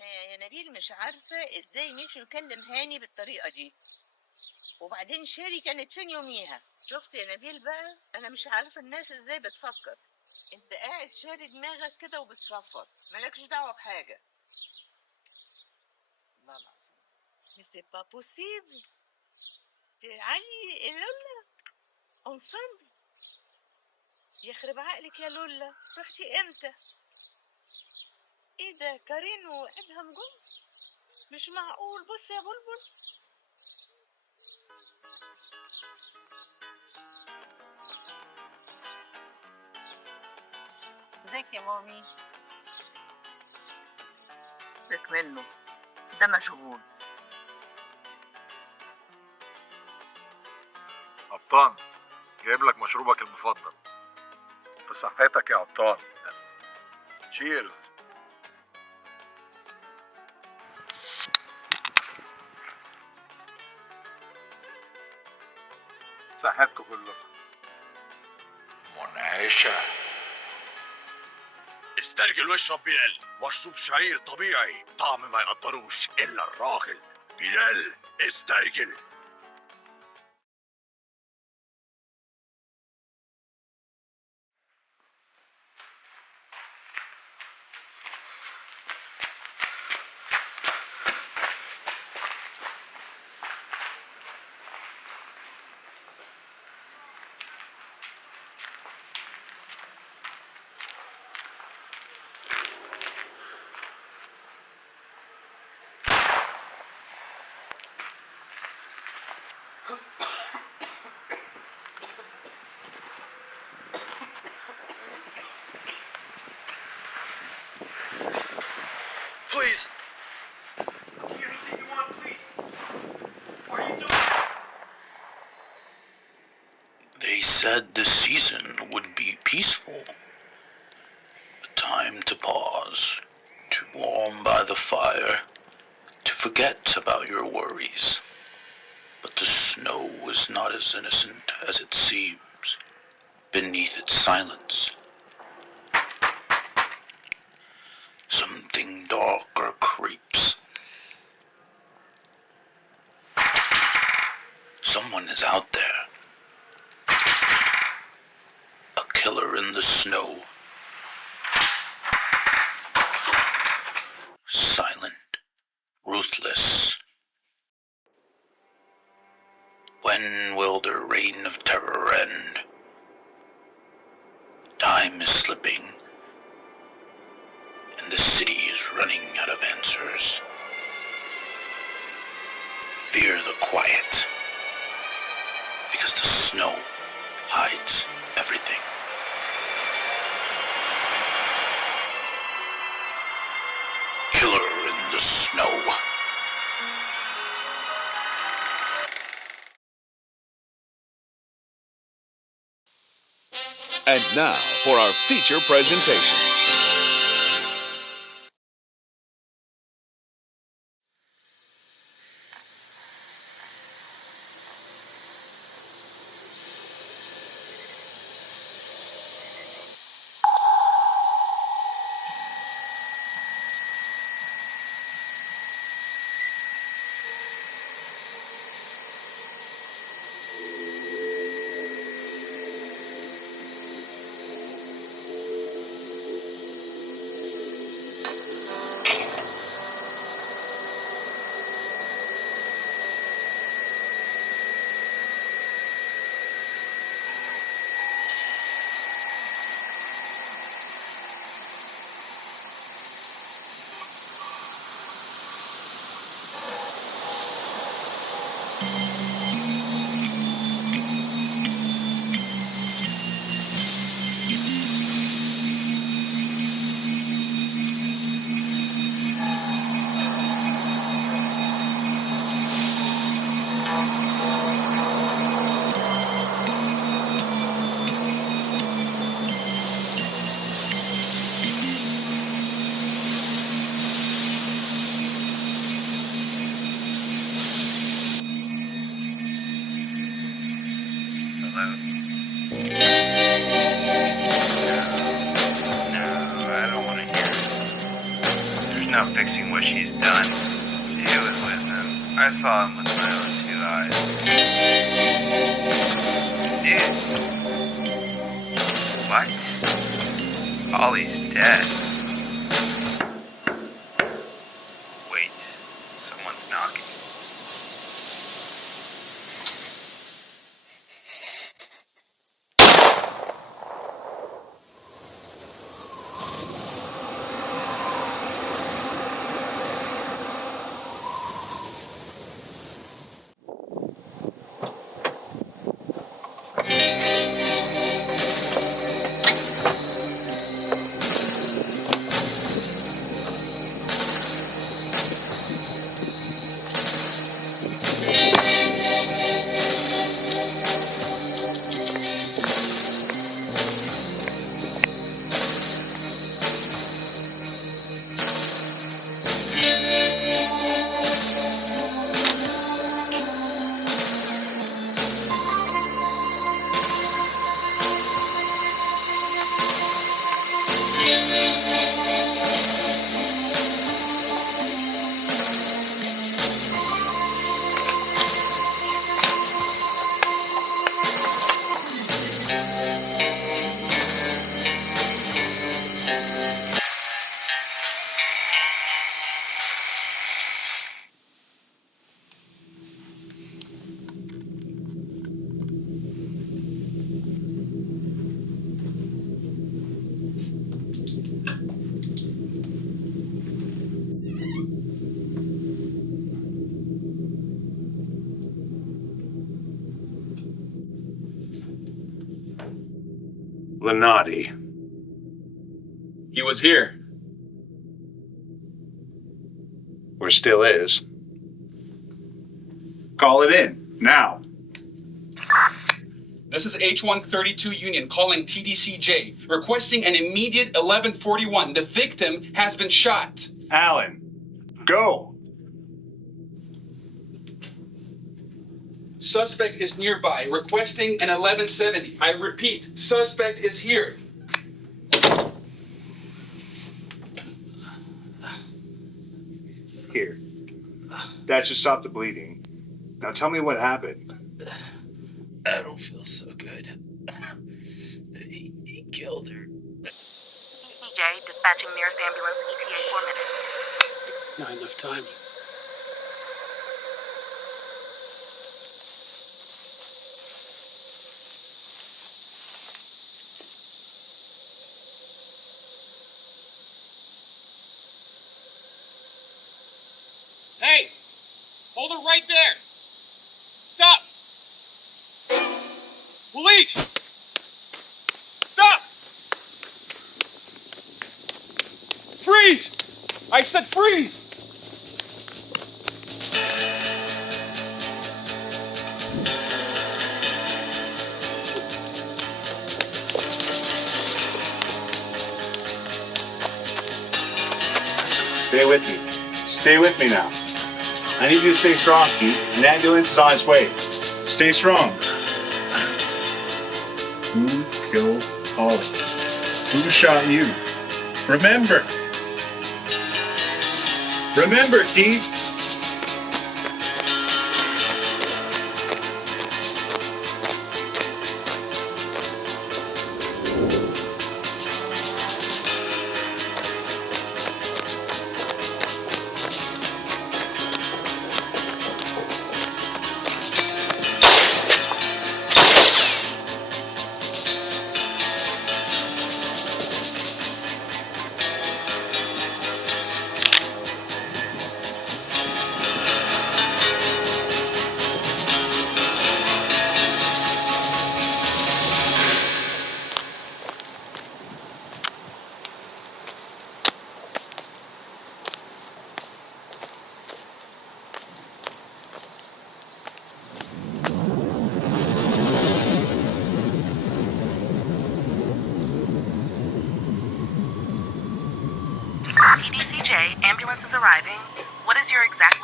انا يا نبيل مش عارفه ازاي مشي يكلم هاني بالطريقه دي. وبعدين شيري كانت فين يوميها؟ شفت يا نبيل بقى، انا مش عارفه الناس ازاي بتفكر. انت قاعد شاري دماغك كده وبتصفر، مالكش دعوه بحاجه. والله العظيم سي با بوسيبل. علي لولا انصمبل. يخرب عقلك يا لولا، رحتي امتى؟ ايه ده، كارين وادهم جم؟ مش معقول. بص يا بلبل، ازيك يا مامي؟ سيبك منه، ده مشغول. قبطان، جايب لك مشروبك المفضل. بصحتك يا قبطان. تشيرز. صحتكم كلكم. منعشة. استرجل واشرب بلال، مشروب شعير طبيعي طعم ما يقدروش الا الراجل. بلال استرجل. Please. Anything you want, please. What are you doing? They said the season would be peaceful. A time to pause, to warm by the fire, to forget about your worries. But the snow is not as innocent as it seems beneath its silence. Something darker creeps. Someone is out there. A killer in the snow. Silent, ruthless. When will their reign of terror end? Time is slipping, and the city is running out of answers. Fear the quiet, because the snow hides everything. Killer in the snow. And now for our feature presentation. not fixing what she's done. She was with him. I saw him with my own 2 eyes. Dude. What? Ollie's dead. Wait. Someone's knocking. Lenati. He was here. Or still is. Call it in, now. This is H132 Union calling TDCJ, requesting an immediate 1141. The victim has been shot. Alan, go. Suspect is nearby, requesting an 1170. I repeat, suspect is here. Here. That should stop the bleeding. Now tell me what happened. I don't feel so good. He killed her. TDCJ dispatching nearest ambulance, ETA 4 minutes. Not enough time. Hey! Hold it right there! Stop! Police! Stop! Freeze! I said freeze! Stay with me. Stay with me now. I need you to stay strong, Pete. An ambulance is on its way. Stay strong. Who killed Ollie? Who shot you? Remember. Remember, Keith. TDCJ, ambulance is arriving. What is your exact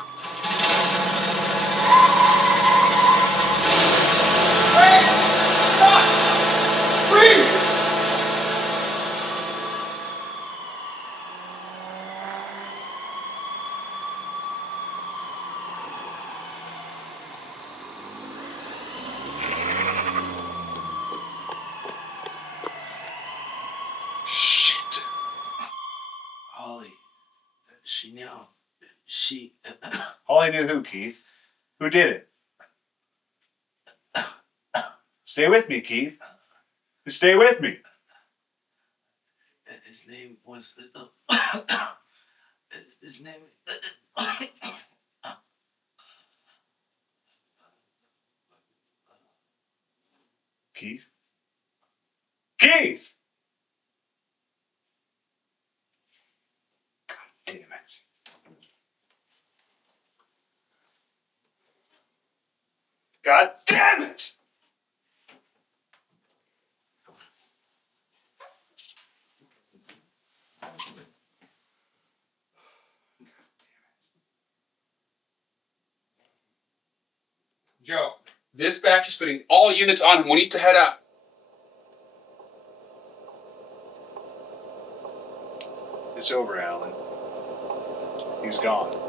Hey! Stop! Freeze! She. Holly knew who, Keith? Who did it? Stay with me, Keith. Stay with me. His name was. His name. Keith? Keith! God damn it. God damn it! Joe, dispatch is putting all units on him. We need to head out. It's over, Alan. He's gone.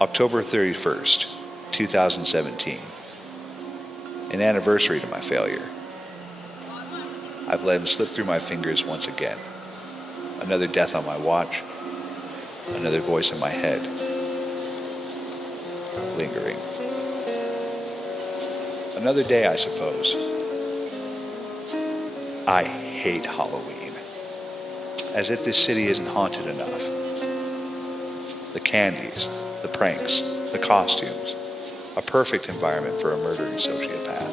October 31st, 2017. An anniversary to my failure. I've let him slip through my fingers once again. Another death on my watch. Another voice in my head. Lingering. Another day, I suppose. I hate Halloween. As if this city isn't haunted enough. The candies, the pranks, the costumes. A perfect environment for a murdering sociopath.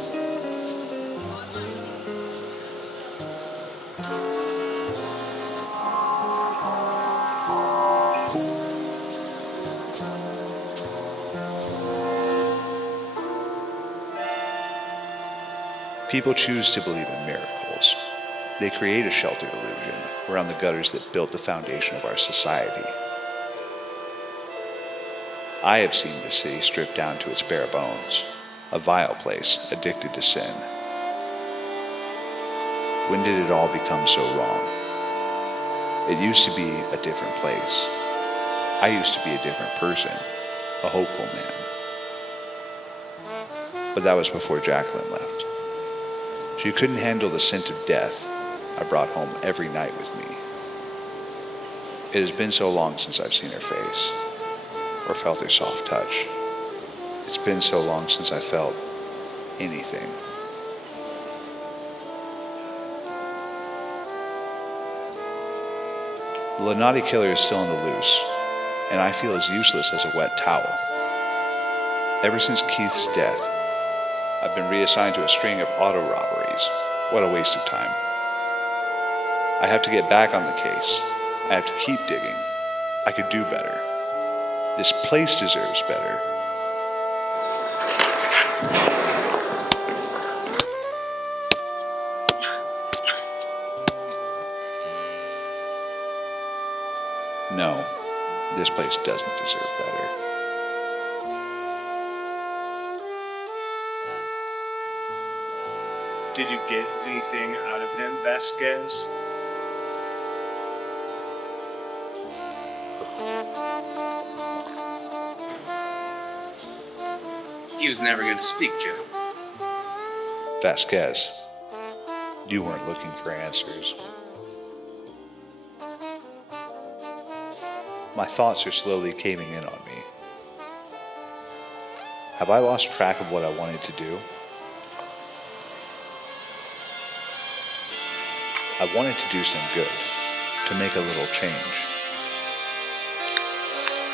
People choose to believe in miracles. They create a sheltered illusion around the gutters that built the foundation of our society. I have seen the city stripped down to its bare bones, a vile place addicted to sin. When did it all become so wrong? It used to be a different place. I used to be a different person, a hopeful man. But that was before Jacqueline left. She couldn't handle the scent of death I brought home every night with me. It has been so long since I've seen her face, or felt her soft touch. It's been so long since I felt anything. The Lenati killer is still on the loose, and I feel as useless as a wet towel. Ever since Keith's death, I've been reassigned to a string of auto robberies. What a waste of time. I have to get back on the case, I have to keep digging. I could do better. This place deserves better. No, this place doesn't deserve better. Did you get anything out of him, Vasquez? He was never going to speak, Joe. Vasquez, you weren't looking for answers. My thoughts are slowly caving in on me. Have I lost track of what I wanted to do? I wanted to do some good, to make a little change.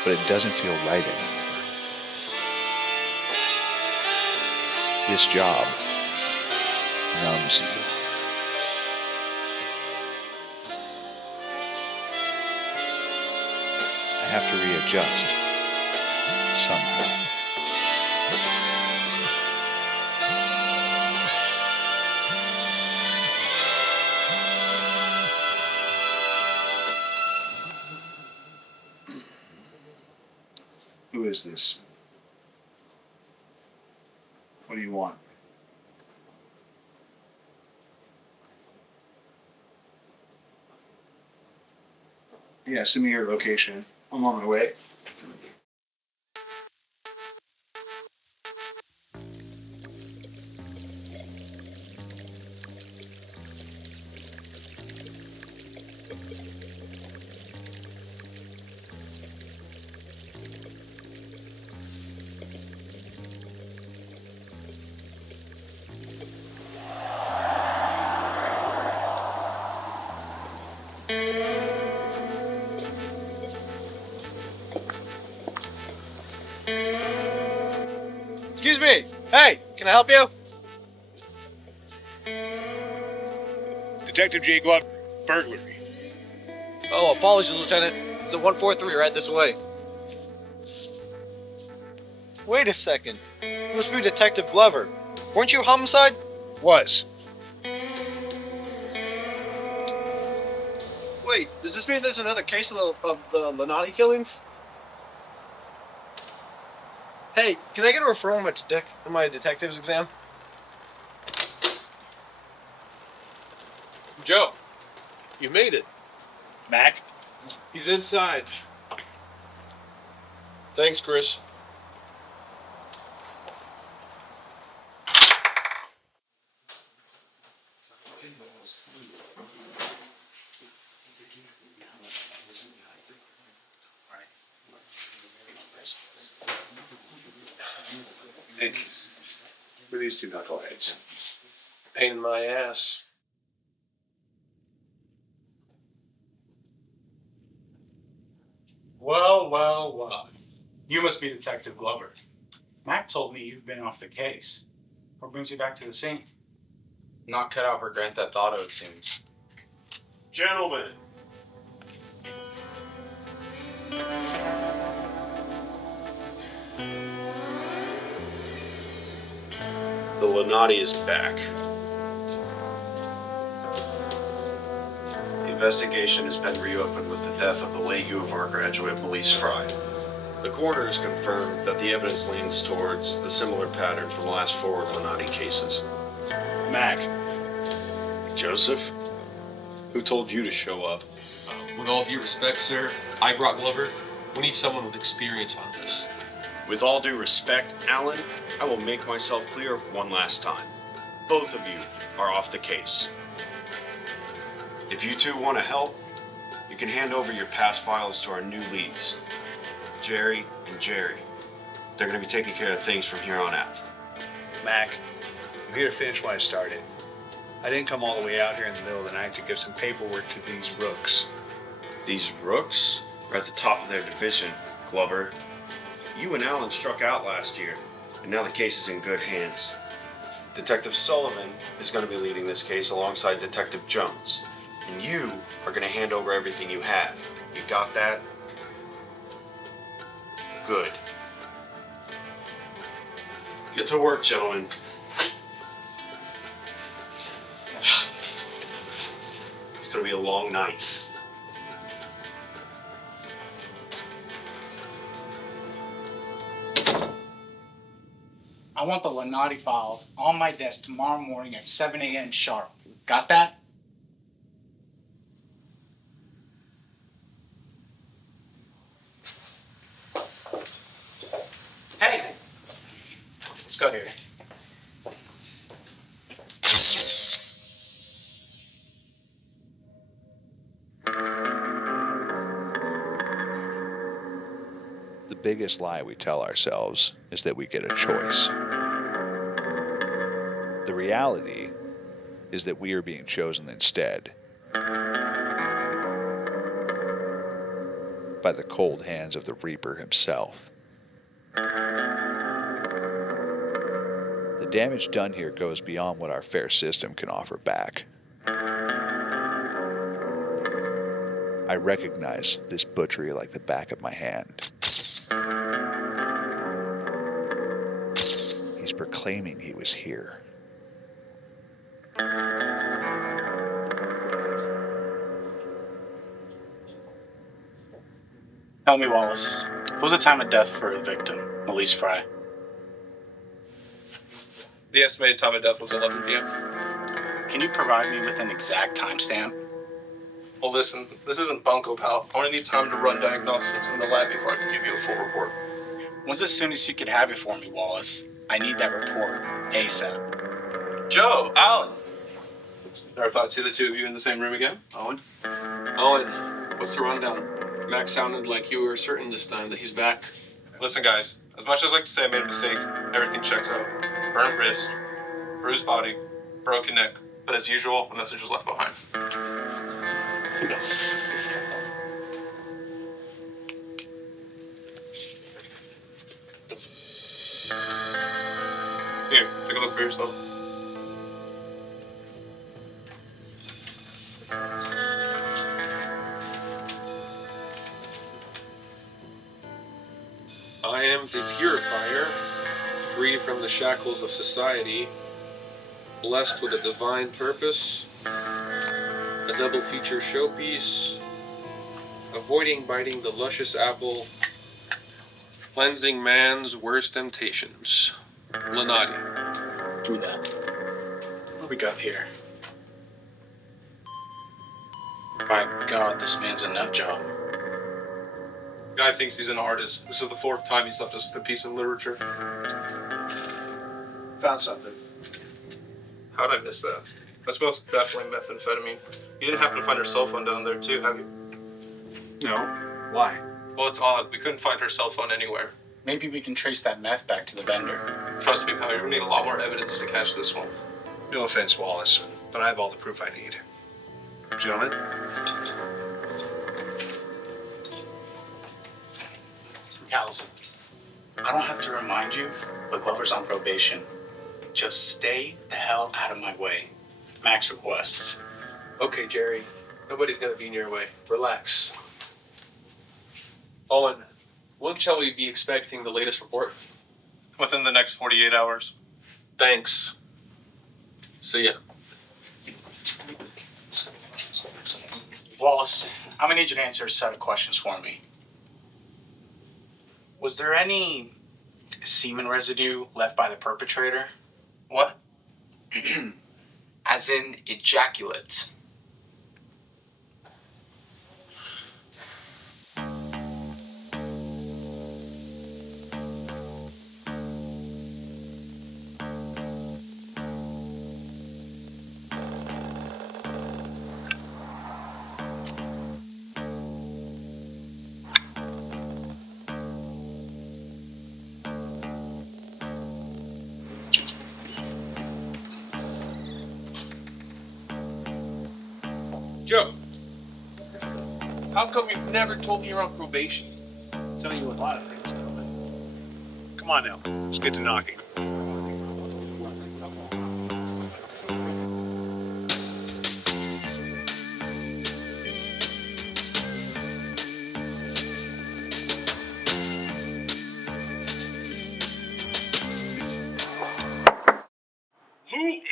But it doesn't feel right anymore. This job numbs you. I have to readjust somehow. Who is this? What do you want? Yeah, send me your location. I'm on my way. Excuse me. Hey, can I help you? Detective J. Glover, burglary. Oh, apologies, Lieutenant. It's at 143 right this way. Wait a second. You must be Detective Glover. Weren't you homicide? Was. Wait, does this mean there's another case of the Lenati killings? Hey, can I get a referral on my detective's exam? Joe, you made it. Mac? He's inside. Thanks, Chris. Thanks. For these two knuckleheads. Pain in my ass. Well. You must be Detective Glover. Mac told me you've been off the case. What brings you back to the scene? Not cut out for Grand Theft Auto, it seems. Gentlemen. The Lenati is back. The investigation has been reopened with the death of the late U of R graduate Melise Fry. The coroner has confirmed that the evidence leans towards the similar pattern from the last 4 Lenati cases. Mac. Joseph? Who told you to show up? With all due respect, sir, I brought Glover. We need someone with experience on this. With all due respect, Alan, I will make myself clear one last time. Both of you are off the case. If you two want to help, you can hand over your past files to our new leads, Jerry and Jerry. They're going to be taking care of things from here on out. Mac, I'm here to finish what I started. I didn't come all the way out here in the middle of the night to give some paperwork to these rooks. These rooks are at the top of their division, Glover. You and Alan struck out last year, and now the case is in good hands. Detective Sullivan is going to be leading this case alongside Detective Jones. And you are gonna hand over everything you have. You got that? Good. Get to work, gentlemen. It's gonna be a long night. I want the Lenati files on my desk tomorrow morning at 7 a.m. sharp. Got that? Hey! Let's go here. The biggest lie we tell ourselves is that we get a choice. The reality is that we are being chosen instead by the cold hands of the Reaper himself. The damage done here goes beyond what our fair system can offer back. I recognize this butchery like the back of my hand. He's proclaiming he was here. Tell me, Wallace, what was the time of death for the victim, Elise Fry? The estimated time of death was 11 p.m. Can you provide me with an exact timestamp? Well, listen, this isn't bunko, pal. I only need time to run diagnostics in the lab before I can give you a full report. When's as soon as you could have it for me, Wallace? I need that report ASAP. Joe, Alan. Never thought I'd see the two of you in the same room again. Owen? Owen, what's the rundown? Max sounded like you were certain this time that he's back. Listen, guys, as much as I'd like to say I made a mistake, everything checks out. Burnt wrist, bruised body, broken neck. But as usual, a message was left behind. Here, take a look for yourself. I am the purifier, free from the shackles of society, blessed with a divine purpose, a double feature showpiece, avoiding biting the luscious apple, cleansing man's worst temptations. Lenati. Do that. What we got here? By God, this man's a nut job. Guy thinks he's an artist. This is the 4th time he's left us with a piece of literature. Found something. How'd I miss that? That's most definitely methamphetamine. You didn't happen to find her cell phone down there too, have you? No. Why? Well, it's odd. We couldn't find her cell phone anywhere. Maybe we can trace that meth back to the vendor. Trust me, pal, you're gonna need a lot more evidence to catch this one. No offense, Wallace, but I have all the proof I need. Gentlemen? Calvin, I don't have to remind you, but Glover's on probation. Just stay the hell out of my way. Max requests. Okay, Jerry. Nobody's gonna be in your way. Relax. Owen, when shall we be expecting the latest report? Within the next 48 hours. Thanks. See ya. Wallace, I'm gonna need you to answer a set of questions for me. Was there any semen residue left by the perpetrator? What? As in ejaculate. Joe, how come you've never told me you're on probation? I'll tell you a lot of things, gentlemen. Come on now, let's get to knocking.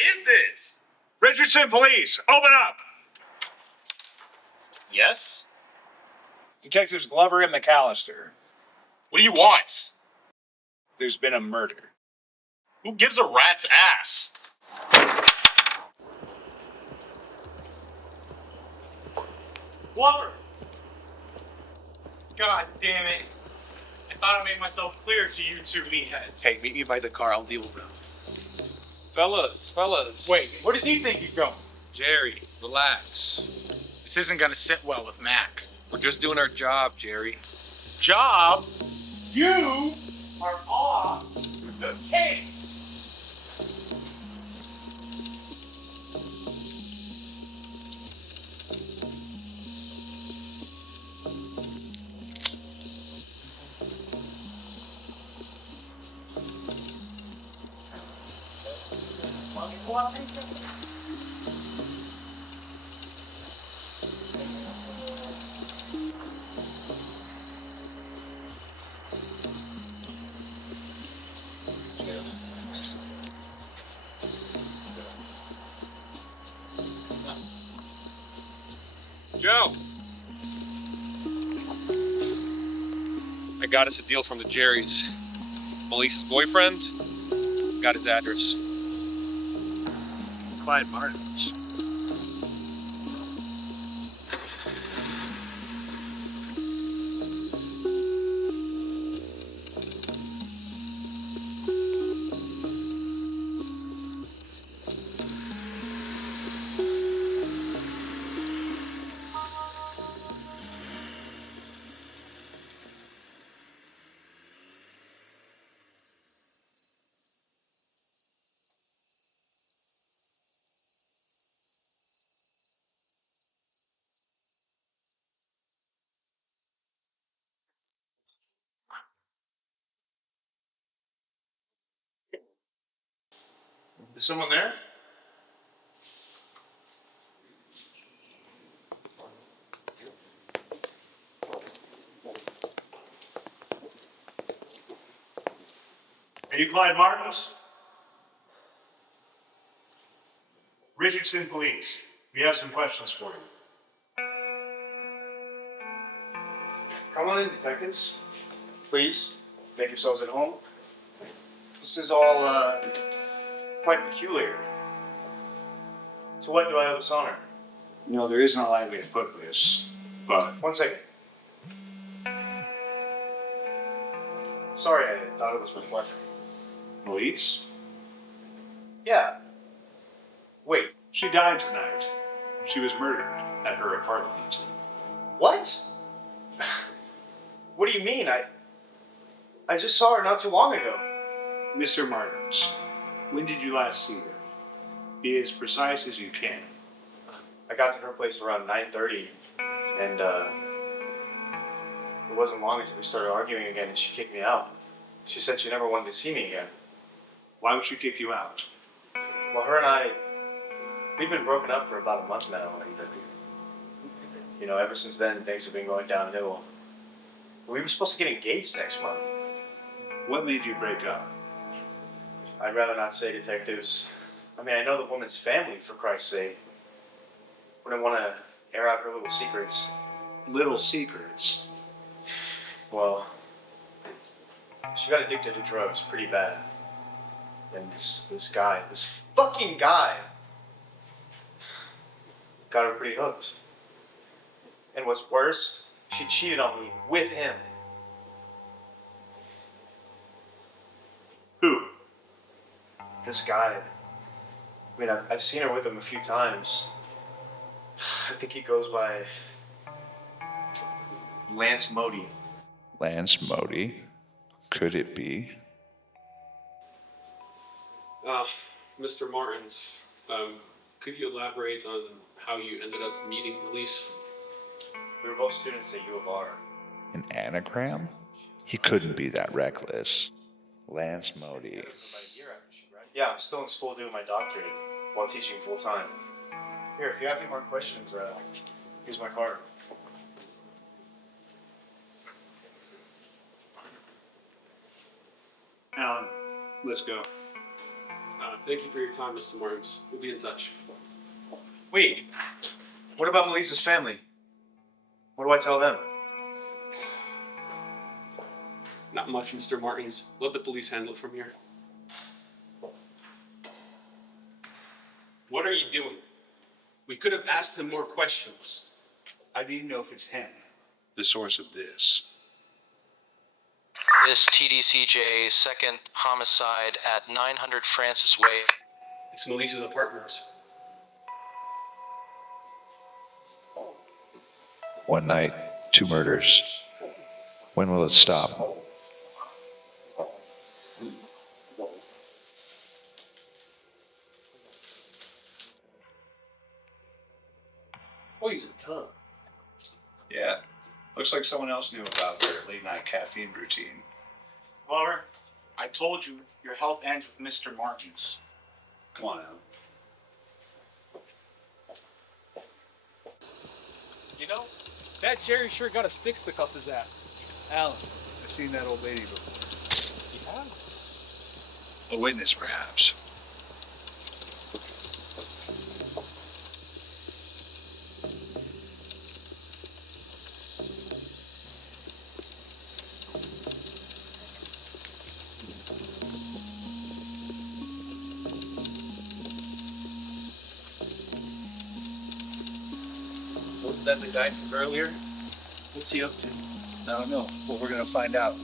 is this? Richardson Police, open up! Yes? Detectives Glover and McAllister. What do you want? There's been a murder. Who gives a rat's ass? Glover! God damn it. I thought I made myself clear to you two meatheads. Hey, meet me by the car. I'll deal with them. Fellas. Wait, Where does he think he's going? Jerry, relax. This isn't gonna sit well with Mac. We're just doing our job, Jerry. Job? You are off the case! Joe! I got us a deal from the Jerrys. Melissa's boyfriend, got his address. Clyde Martins. Is someone there? Are you Clyde Martins? Richardson Police. We have some questions for you. Come on in, detectives. Please, make yourselves at home. This is all, quite peculiar. To what do I owe this honor? You know, there isn't a light way to put this, but... One second. Sorry, I thought it was my pleasure. Police? Yeah. Wait, She died tonight. She was murdered at her apartment. what? What do you mean? I just saw her not too long ago. Mr. Martins, when did you last see her? Be as precise as you can. I got to her place around 9:30, and it wasn't long until we started arguing again, and she kicked me out. She said she never wanted to see me again. Why would she kick you out? Well, her and I, we've been broken up for about a month now, and you know, ever since then, things have been going downhill. We were supposed to get engaged next month. What made you break up? I'd rather not say, detectives. I mean, I know the woman's family, for Christ's sake. Wouldn't want to air out her little secrets. Little secrets? Well, she got addicted to drugs pretty bad. And this guy, this fucking guy, got her pretty hooked. And what's worse, she cheated on me with him. Who? This guy. I mean, I've seen her with him a few times. I think he goes by Lance Modi. Lance Modi? Could it be? Mr. Martins, could you elaborate on how you ended up meeting Elise? We were both students at U of R. An anagram? He couldn't be that reckless. Lance Modi. Yeah, I'm still in school doing my doctorate while teaching full time. Here, if you have any more questions, here's my card. Alan, let's go. Thank you for your time, Mr. Martins. We'll be in touch. Wait, what about Melissa's family? What do I tell them? Not much, Mr. Martins. Let the police handle it from here. What are you doing? We could have asked him more questions. I need to know if it's him, the source of this. This TDCJ second homicide at 900 Francis Way. It's Melissa's apartment. One night, 2 murders. When will it stop? Poison tongue. Yeah. Looks like someone else knew about their late night caffeine routine. Glover, I told you your help ends with Mr. Martins. Come on, Alan. You know, that Jerry sure got a stick stuck up his ass. Alan, I've seen that old lady before. You have? A witness, perhaps. Was that the guy from earlier? What's he up to? I don't know, but we're gonna find out.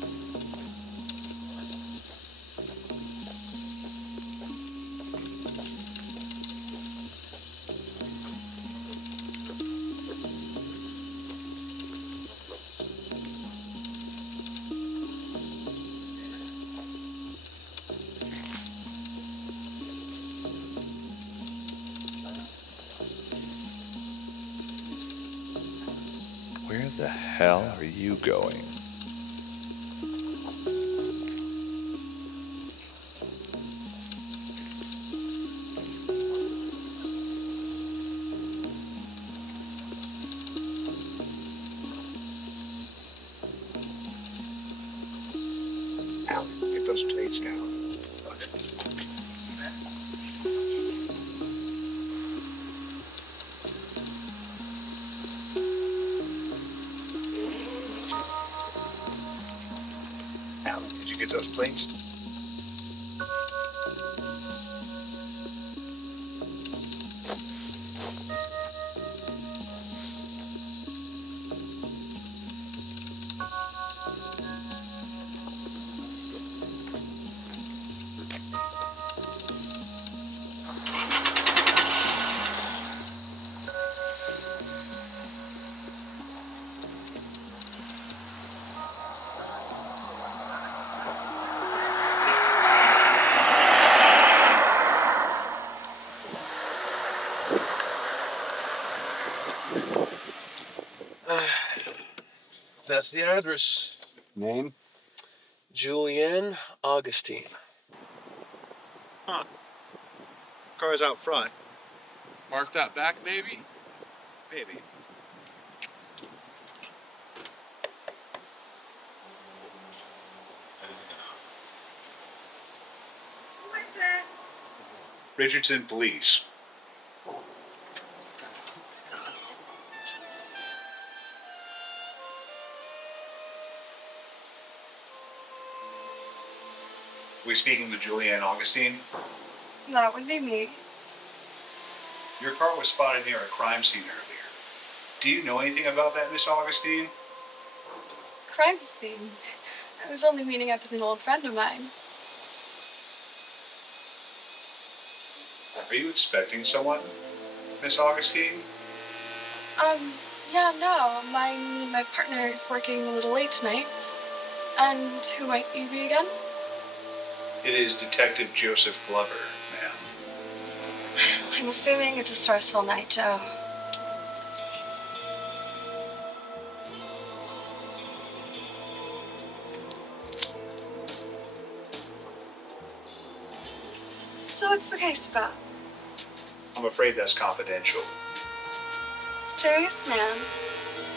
Where the hell are you going? Alan, get those plates down. Alan, did you get those plates? That's the address. Name? Julianne Augustine. Huh. Car's out front. Marked out back, maybe? Maybe. Richardson Police. We speaking with Julianne Augustine? That would be me. Your car was spotted near a crime scene earlier. Do you know anything about that, Miss Augustine? Crime scene. I was only meeting up with an old friend of mine. Are you expecting someone, Miss Augustine? Yeah, no. My partner is working a little late tonight. And who might you be again? It is Detective Joseph Glover, ma'am. I'm assuming it's a stressful night, Joe. So what's the case about? I'm afraid that's confidential. Serious man.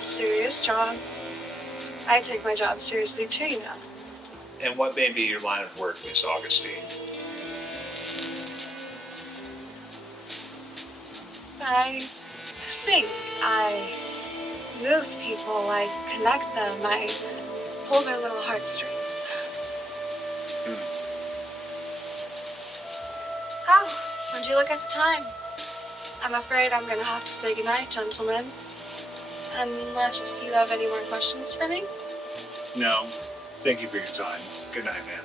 Serious job. I take my job seriously too, you know. And what may be your line of work, Miss Augustine? I sing. I move people. I connect them. I pull their little heartstrings. How? Would you look at the time? I'm afraid I'm gonna have to say goodnight, gentlemen. Unless you have any more questions for me? No. Thank you for your time. Good night, man.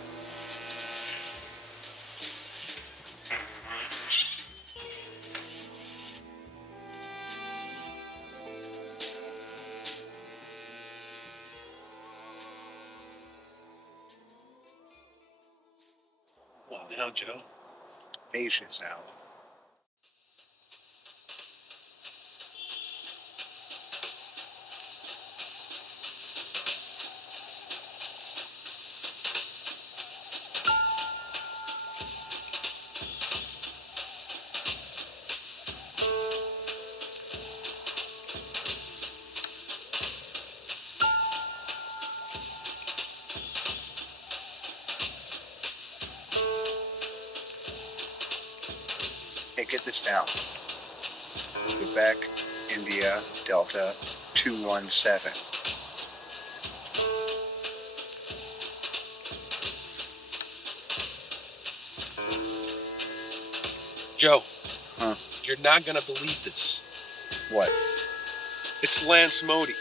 What now, Joe? Patience now. Hey, get this down. Quebec, India, Delta, 217. Joe. Huh? You're not gonna believe this. What? It's Lance Modi.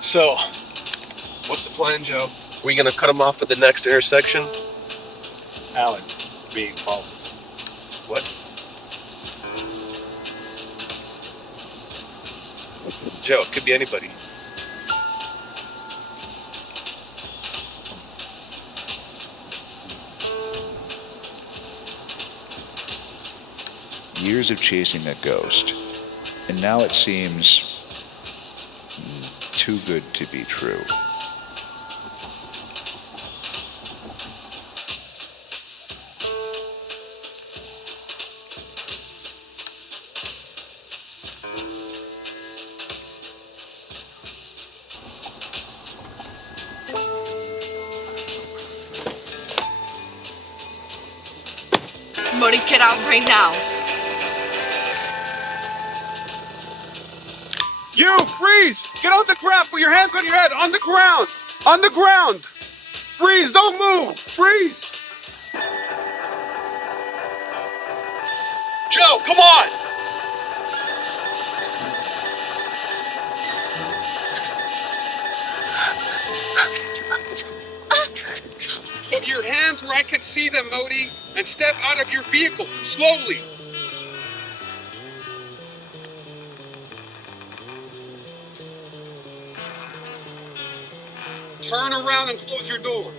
So, what's the plan, Joe? We gonna cut him off at the next intersection? Alan, being Paul. What? Joe, it could be anybody. Years of chasing a ghost, and now it seems too good to be true. Modi, get out right now. You, freeze! Get on the ground, put your hands on your head, on the ground! On the ground! Freeze, don't move! Freeze! Joe, come on! Put your hands where I can see them, Modi, and step out of your vehicle, slowly. Turn around and close your door.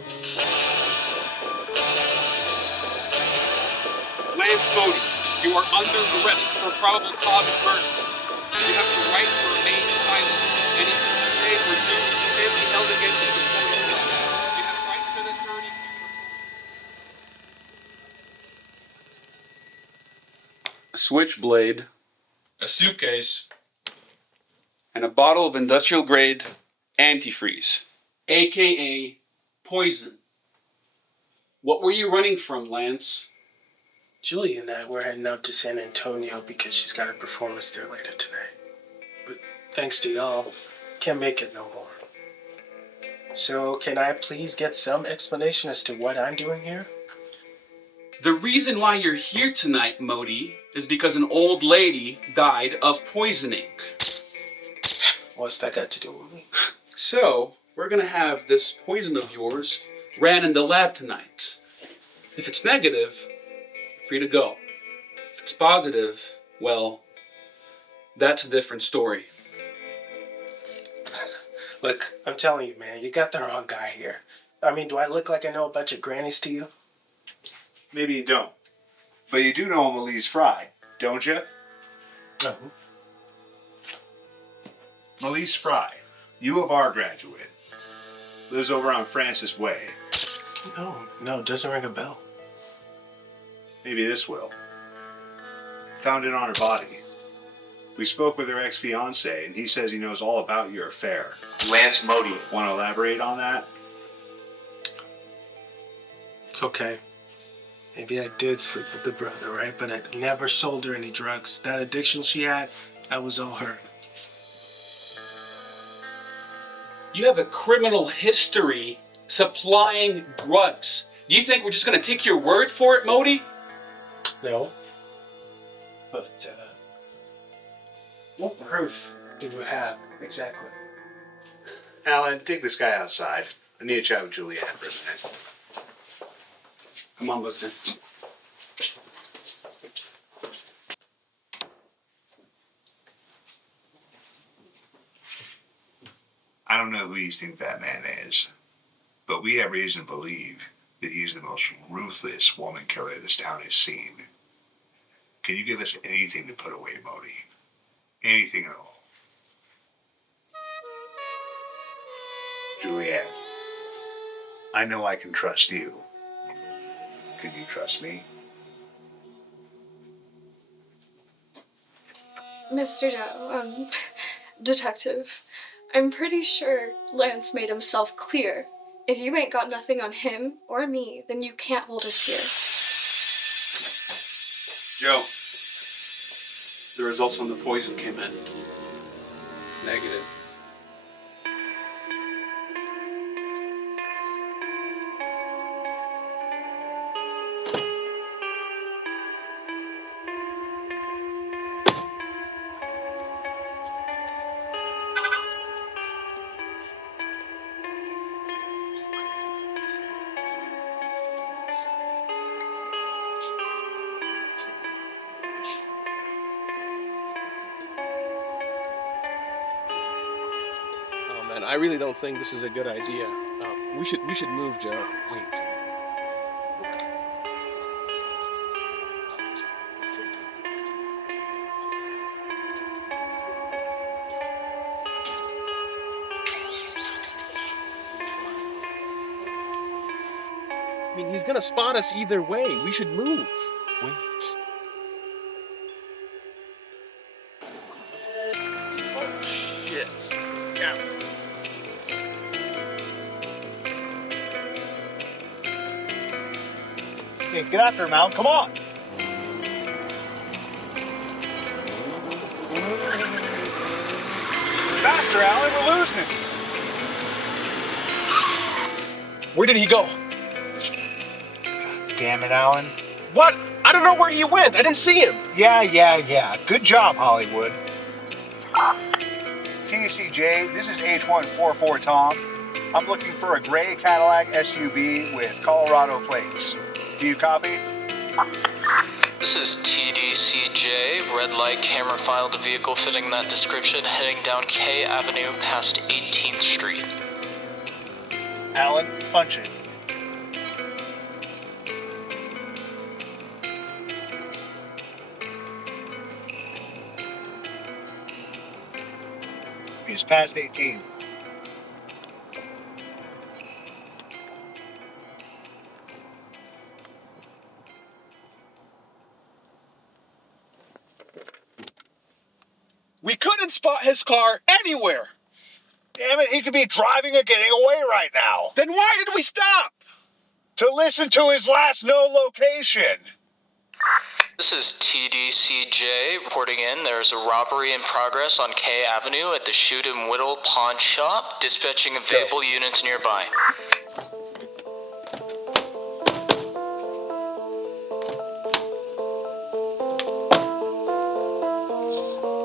Lance Modi, you are under arrest for probable cause of murder. You have the right to remain silent. Anything you say or do can be held against you in court of law. You have the right to an attorney. A switchblade, a suitcase, and a bottle of industrial grade antifreeze, aka poison. What were you running from, Lance? Julie and I were heading out to San Antonio because she's got a performance there later tonight. But thanks to y'all, can't make it no more. So can I please get some explanation as to what I'm doing here? The reason why you're here tonight, Modi, is because an old lady died of poisoning. What's that got to do with me? So, we're gonna have this poison of yours ran in the lab tonight. If it's negative, free to go. If it's positive, well, that's a different story. Look, I'm telling you, man, you got the wrong guy here. I mean, do I look like I know a bunch of grannies to you? Maybe you don't. But you do know Elise Fry, don't you? No. Elise Fry, U of R graduate. Lives over on Francis Way. No, it doesn't ring a bell. Maybe this will. Found it on her body. We spoke with her ex-fiancé, and he says he knows all about your affair. Lance Modi. Want to elaborate on that? Okay. Maybe I did sleep with the brother, right? But I never sold her any drugs. That addiction she had, that was all her. You have a criminal history supplying drugs. Do you think we're just gonna take your word for it, Modi? No. But, what proof do you have exactly? Alan, take this guy outside. I need to chat with Julianne for a minute. Come on, listen. I don't know who you think that man is, but we have reason to believe that he's the most ruthless woman killer this town has seen. Can you give us anything to put away Modi? Anything at all? Julianne, I know I can trust you. Can you trust me? Mr. Joe, detective, I'm pretty sure Lance made himself clear. If you ain't got nothing on him or me, then you can't hold us here. Joe, the results on the poison came in. It's negative. I really don't think this is a good idea. We should move, Joe. Wait. I mean, he's gonna spot us either way. We should move. Wait. Oh, shit. Yeah. Okay, get after him, Alan. Come on. Faster, Alan. We're losing him. Where did he go? Damn it, Alan. What? I don't know where he went. I didn't see him. Yeah. Good job, Hollywood. TDCJ, this is H144 Tom. I'm looking for a gray Cadillac SUV with Colorado plates. Do you copy? This is TDCJ. Red light camera filed a vehicle fitting that description heading down K Avenue past 18th Street. Alan, punch it. He's past 18. We couldn't spot his car anywhere. Damn it, he could be driving or getting away right now. Then why did we stop? To listen to his last known location. This is TDCJ reporting in. There's a robbery in progress on K Avenue at the Shoot and Whittle Pawn Shop. Dispatching available units nearby.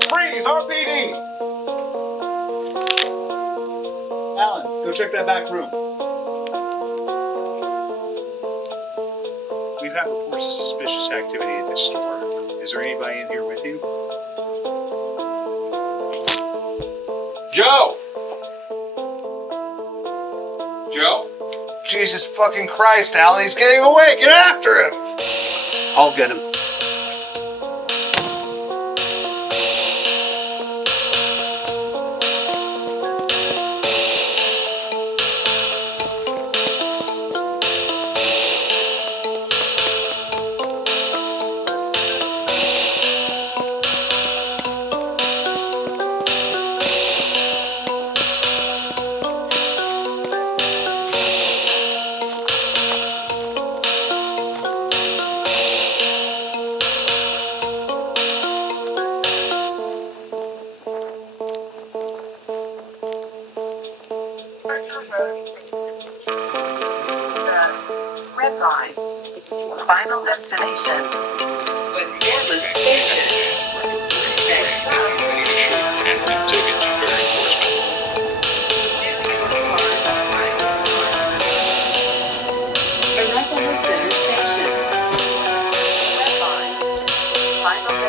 Freeze! RPD! Alan, go check that back room. We've had reports of suspicious activity at this store. Is there anybody in here with you? Joe! Joe? Jesus fucking Christ, Alan, he's getting away. Get after him. I'll get him. Red line. Final destination was Stanley Station. Arapahoe Center Station. Red line. Final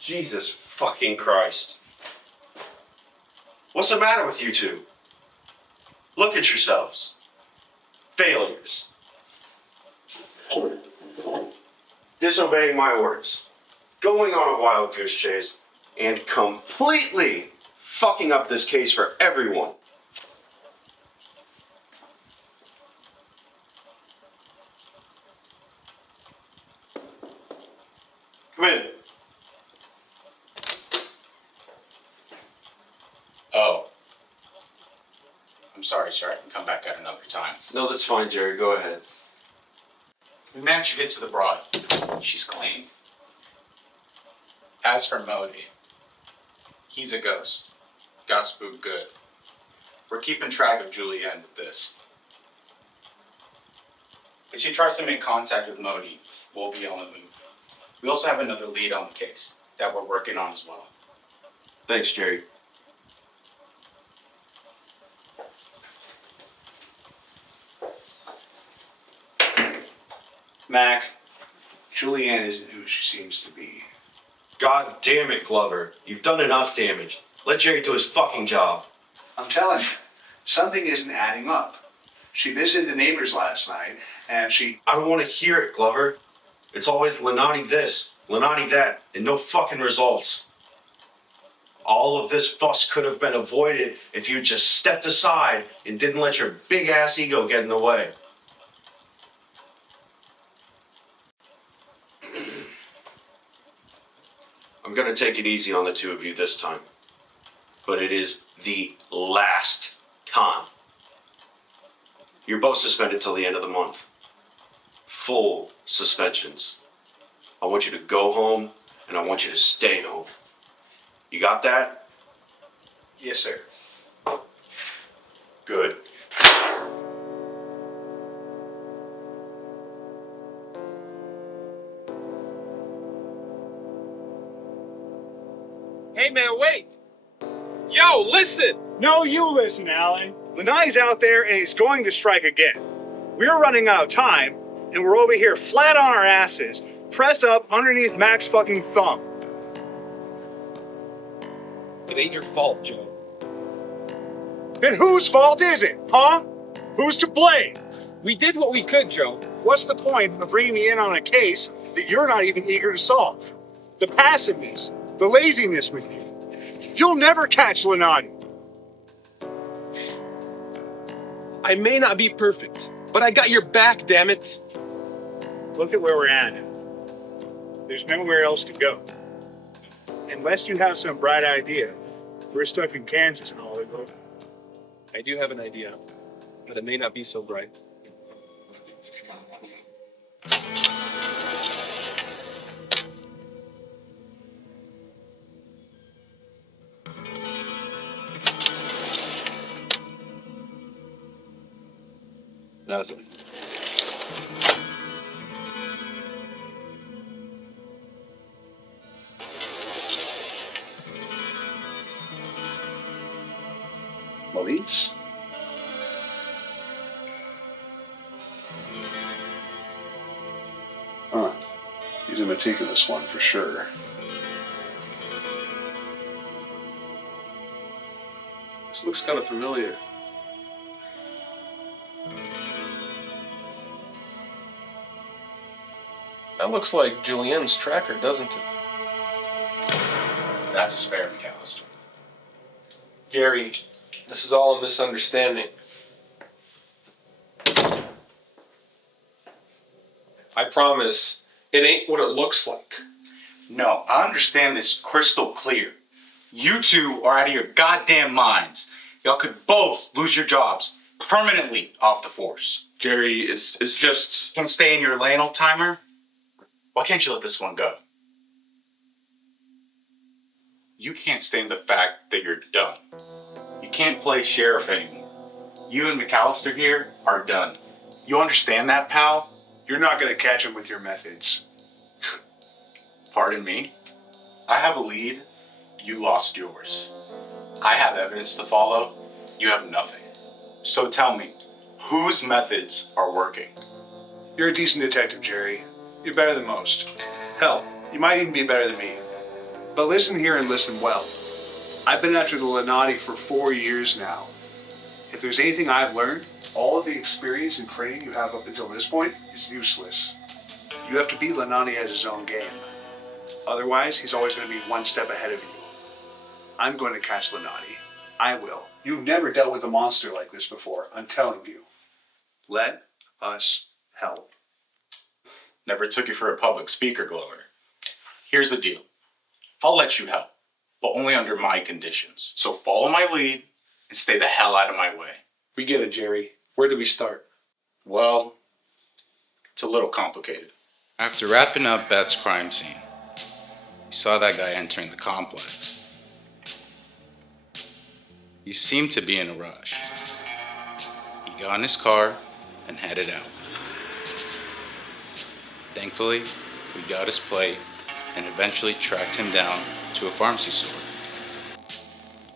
Jesus fucking Christ. What's the matter with you two? Look at yourselves. Failures. Disobeying my orders. Going on a wild goose chase. And completely fucking up this case for everyone. Come in. Oh. I'm sorry, sir. I can come back at another time. No, that's fine, Jerry. Go ahead. We managed to get to the broad. She's clean. As for Modi, he's a ghost. Got spooked good. We're keeping track of Julianne with this. If she tries to make contact with Modi, we'll be on the move. We also have another lead on the case that we're working on as well. Thanks, Jerry. Mac, Julianne isn't who she seems to be. God damn it, Glover. You've done enough damage. Let Jerry do his fucking job. I'm telling you, something isn't adding up. She visited the neighbors last night, and she... I don't want to hear it, Glover. It's always Lenati this, Lenati that, and no fucking results. All of this fuss could have been avoided if you just stepped aside and didn't let your big-ass ego get in the way. I'm gonna take it easy on the two of you this time. But it is the last time. You're both suspended till the end of the month. Full suspensions. I want you to go home, and I want you to stay home. You got that? Yes, sir. Good. Hey, man, wait! Yo, listen! No, you listen, Alan. Lanai's out there and he's going to strike again. We're running out of time, and we're over here flat on our asses, pressed up underneath Mac's fucking thumb. It ain't your fault, Joe. Then whose fault is it, huh? Who's to blame? We did what we could, Joe. What's the point of bringing me in on a case that you're not even eager to solve? The passiveness, the laziness with you. You'll never catch Lenati. I may not be perfect, but I got your back, damn it. Look at where we're at. There's nowhere else to go. Unless you have some bright idea, we're stuck in Kansas and all that. I do have an idea, but it may not be so bright. Nothing. Malise? Huh. He's a meticulous one for sure. This looks kind of familiar. That looks like Julienne's tracker, doesn't it? That's a spare, McAllister. Gary, this is all a misunderstanding. I promise, it ain't what it looks like. No, I understand this crystal clear. You two are out of your goddamn minds. Y'all could both lose your jobs permanently off the force. Jerry, it's just... Can't stay in your lane, old timer? Why can't you let this one go? You can't stand the fact that you're done. You can't play sheriff anymore. You and McAllister here are done. You understand that, pal? You're not going to catch him with your methods. Pardon me? I have a lead. You lost yours. I have evidence to follow. You have nothing. So tell me, whose methods are working? You're a decent detective, Jerry. You're better than most. Hell, you might even be better than me. But listen here and listen well. I've been after the Lenati for 4 years now. If there's anything I've learned, all of the experience and training you have up until this point is useless. You have to beat Lenati at his own game. Otherwise, he's always going to be one step ahead of you. I'm going to catch Lenati. I will. You've never dealt with a monster like this before, I'm telling you. Let us help. Never took you for a public speaker, Glover. Here's the deal. I'll let you help, but only under my conditions. So follow my lead and stay the hell out of my way. We get it, Jerry. Where do we start? Well, it's a little complicated. After wrapping up Beth's crime scene, we saw that guy entering the complex. He seemed to be in a rush. He got in his car and headed out. Thankfully, we got his plate and eventually tracked him down to a pharmacy store.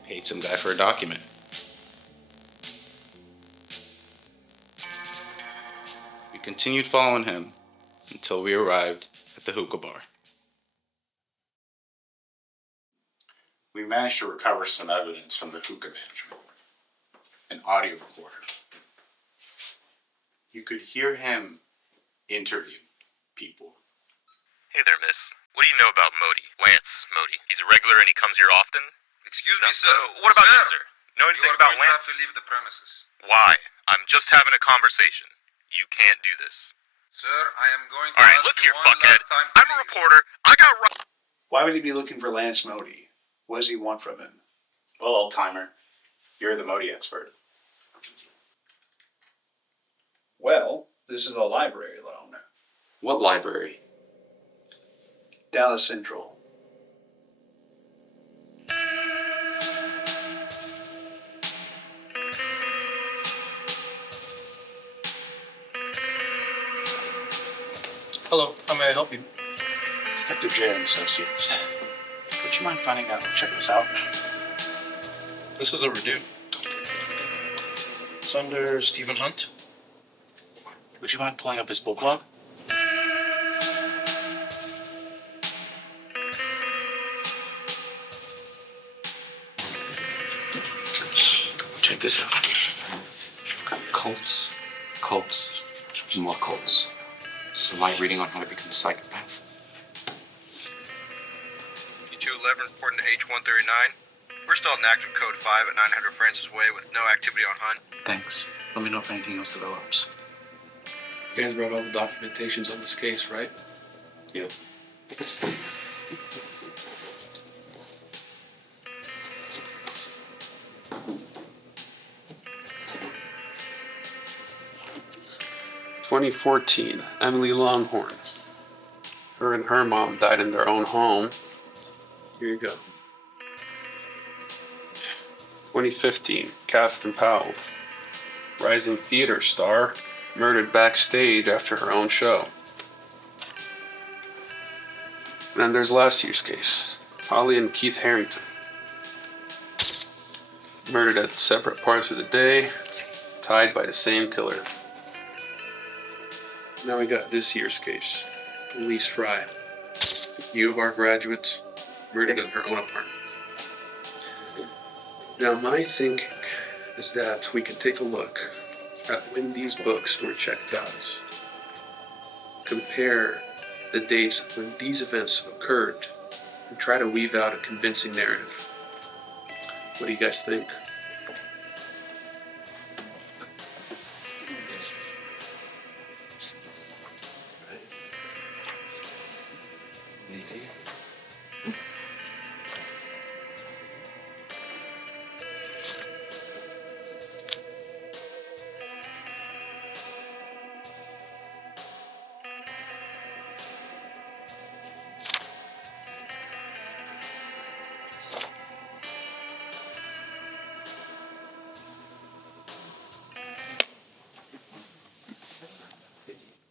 Paid some guy for a document. We continued following him until we arrived at the hookah bar. We managed to recover some evidence from the hookah management. An audio recorder. You could hear him interview people. Hey there, miss. What do you know about Modi? Lance Modi. He's a regular and he comes here often? Excuse me, sir. What about you, Sir, sir? Know anything you are about going to Lance? have to leave the premises. Why? I'm just having a conversation. You can't do this. Sir, I am going to Alright, ask look you here, one fuckhead. last time to I'm a leave. reporter. I got right. Why would he be looking for Lance Modi? What does he want from him? Well, old timer, you're the Modi expert. Well, this is a library loan. What library? Dallas Central. Hello, how may I help you? Detective J and Associates. Would you mind finding out? Check this out. This is overdue. It's under Stephen Hunt. Would you mind pulling up his book log? Check this out. Cults, more cults. This is a light reading on how to become a psychopath. E211 reporting to H139. We're still in active code 5 at 900 Francis Way with no activity on Hunt. Thanks. Let me know if anything else develops. You guys brought all the documentations on this case, right? Yep. "2014, Emily Longhorn. Her and her mom died in their own home. Here you go. 2015, Catherine Powell. Rising theater star, murdered backstage after her own show. And then there's last year's case, Holly and Keith Harrington. Murdered at separate parts of the day, tied by the same killer. Now we got this year's case, Elise Fry. U of R graduate, murdered in her own apartment. Now my thinking is that we can take a look at when these books were checked out. Compare the dates when these events occurred and try to weave out a convincing narrative. What do you guys think?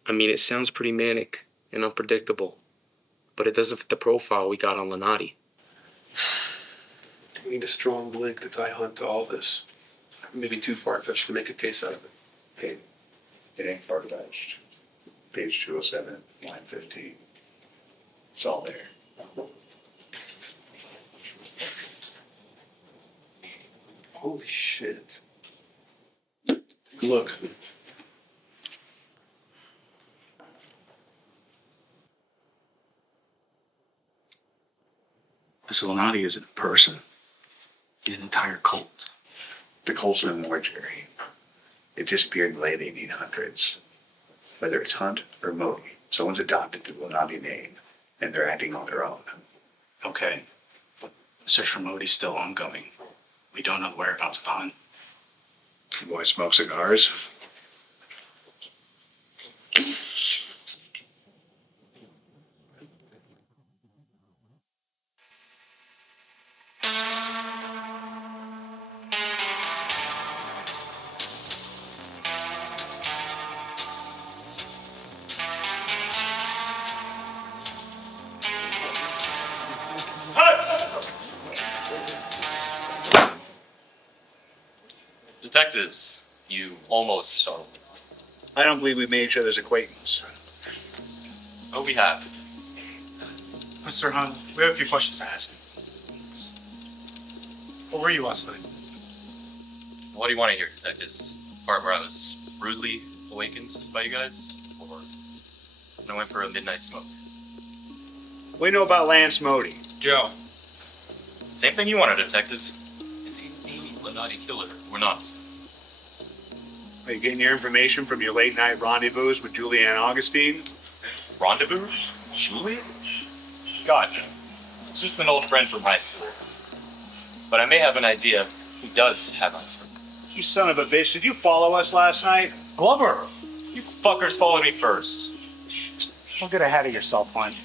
I mean, it sounds pretty manic and unpredictable, but it doesn't fit the profile we got on Lenati. We need a strong link to tie Hunt to all this. Maybe too far-fetched to make a case out of it. Hey, it ain't far-fetched. Page 207, line 15. It's all there. Holy shit. Look. This Illuminati isn't a person. He's an entire cult. The cult's no more, Jerry. It disappeared in the late 1800s. Whether it's Hunt or Modi, someone's adopted the Illuminati name, and they're acting on their own. Okay. The search for Modi's still ongoing. We don't know the whereabouts of Hunt. You boys smoke cigars? Detectives, you almost startled me. I don't believe we made each other's acquaintance. Oh, we have. Mr. Hunt, we have a few questions to ask you. What were you last night? What do you want to hear, detectives? Part where I was rudely awakened by you guys? Or when I went for a midnight smoke? We know about Lance Modi. Joe. Same thing you wanted, detective. Is he the Lenati killer or not? Are you getting your information from your late night rendezvous with Julianne Augustine? Rendezvous? Julie? Gotcha. It's just an old friend from high school. But I may have an idea who does have eyes for me. You son of a bitch, did you follow us last night? Glover! You fuckers followed me first. Don't get ahead of yourself, Hunt.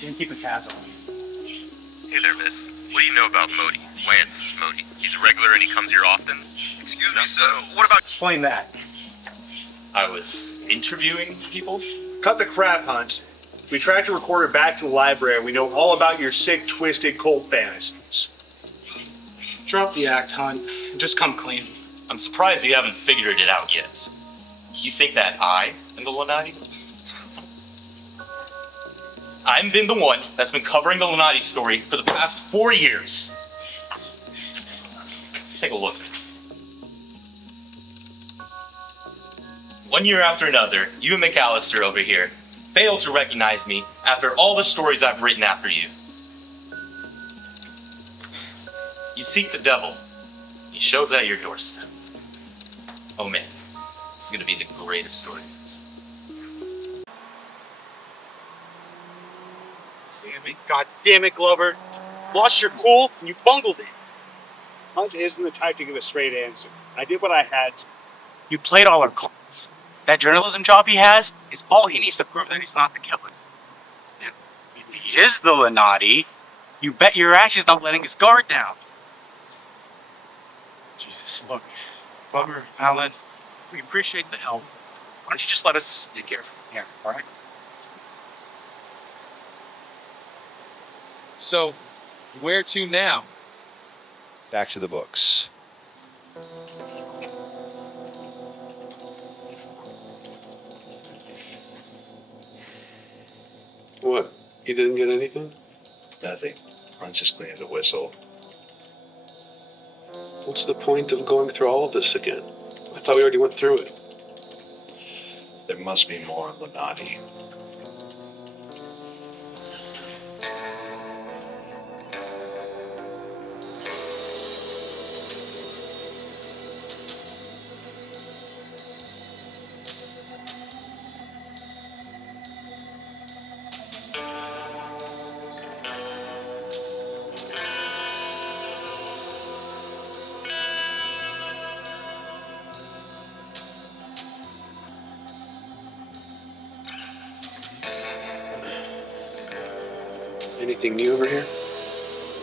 You can keep a tabs on me. Hey there, miss. What do you know about Modi? Lance Modi. He's a regular and he comes here often? Excuse me, sir. What about... Explain that. I was interviewing people. Cut the crap, Hunt. We tracked your recorder back to the library and we know all about your sick, twisted cult fantasies. Drop the act, Hunt. Just come clean. I'm surprised you haven't figured it out yet. You think that I am the Illuminati? I've been the one that's been covering the Illuminati story for the past 4 years. Take a look. 1 year after another, you and McAllister over here failed to recognize me after all the stories I've written after you. You seek the devil. He shows at your doorstep. Oh man, it's gonna be the greatest story. God damn it, Glover. Lost your cool and you bungled it. Hunt isn't the type to give a straight answer. I did what I had to. You played all our cards. That journalism job he has is all he needs to prove that he's not the killer. Now, if he is the Illuminati, you bet your ass he's not letting his guard down. Jesus, look, Glover, Alan, we appreciate the help. Why don't you just let us take care of it here, alright? So, where to now? Back to the books. What? You didn't get anything? Nothing. Runs as clean as a whistle. What's the point of going through all of this again? I thought we already went through it. There must be more Illuminati. Anything new over here?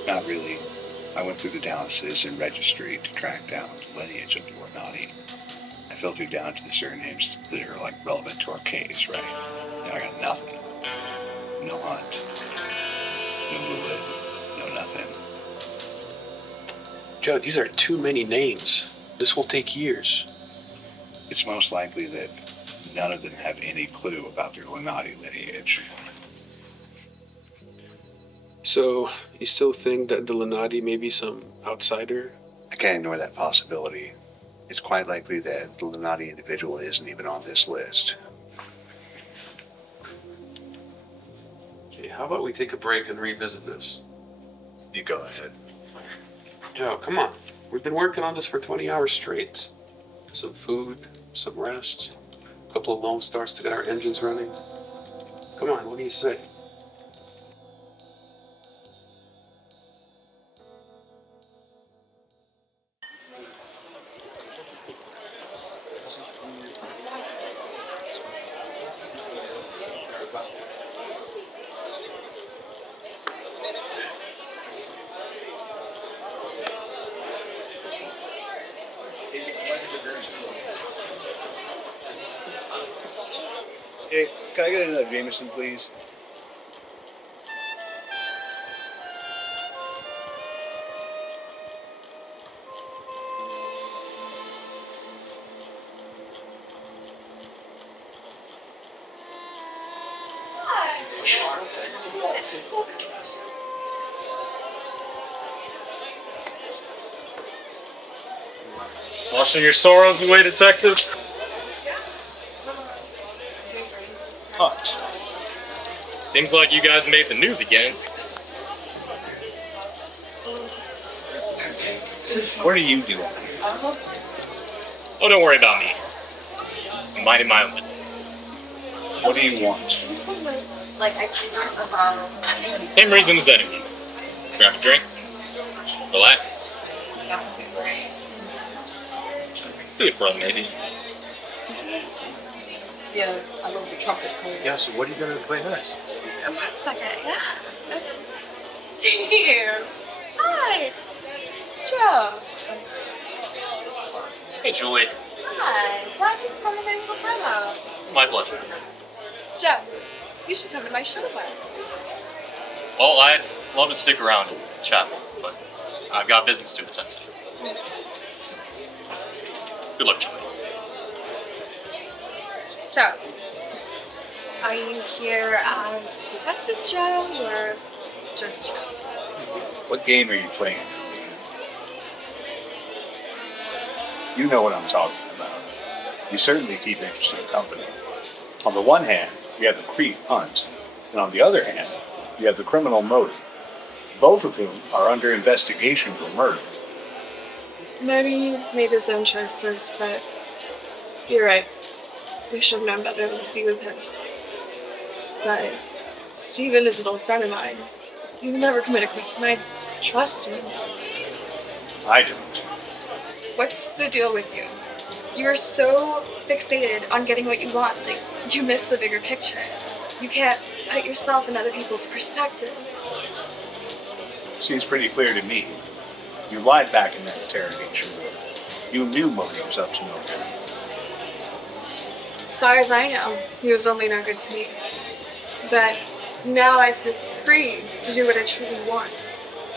Not really. I went through the Dallas Citizen Registry to track down the lineage of the Illuminati. I filtered down to the surnames that are relevant to our case, right? Now I got nothing. No Hunt. No Lilith. No nothing. Joe, these are too many names. This will take years. It's most likely that none of them have any clue about their Illuminati lineage. So, you still think that the Illuminati may be some outsider? I can't ignore that possibility. It's quite likely that the Illuminati individual isn't even on this list. Okay, how about we take a break and revisit this? You go ahead. Joe, come on. We've been working on this for 20 hours straight. Some food, some rest, a couple of Lone Stars to get our engines running. Come on, what do you say? Hey, can I get another Jameson, please? Washing your sorrows away, detective? Hunt. Seems like you guys made the news again. What are you doing? Oh, don't worry about me. Just minding my own business. What do you want? Same reason as anyone. Grab a drink. Relax. See a friend, maybe. Yeah, I love the chocolate color. Yeah, so what are you gonna play next? One second, yeah. Steve! Hi! Joe! Hey, Julie. Hi! Glad you could come to my little promo. It's my pleasure. Joe, you should come to my show tomorrow. Well, I'd love to stick around and chat more, but I've got business to attend to. Good luck, Julie. So, are you here as Detective Joe or just Joe? What game are you playing? You know what I'm talking about. You certainly keep interesting company. On the one hand, you have the creep Hunt, and on the other hand, you have the criminal Modi, both of whom are under investigation for murder. Modi made his own choices, but you're right. They should have known better than to be with him. But Steven is an old friend of mine. He would never commit a crime. I trust him. I don't. What's the deal with you? You're so fixated on getting what you want, like you miss the bigger picture. You can't put yourself in other people's perspective. Seems pretty clear to me. You lied back in that interrogation room. You knew Modi was up to no good. As far as I know, he was only no good to me. But now I feel free to do what I truly want.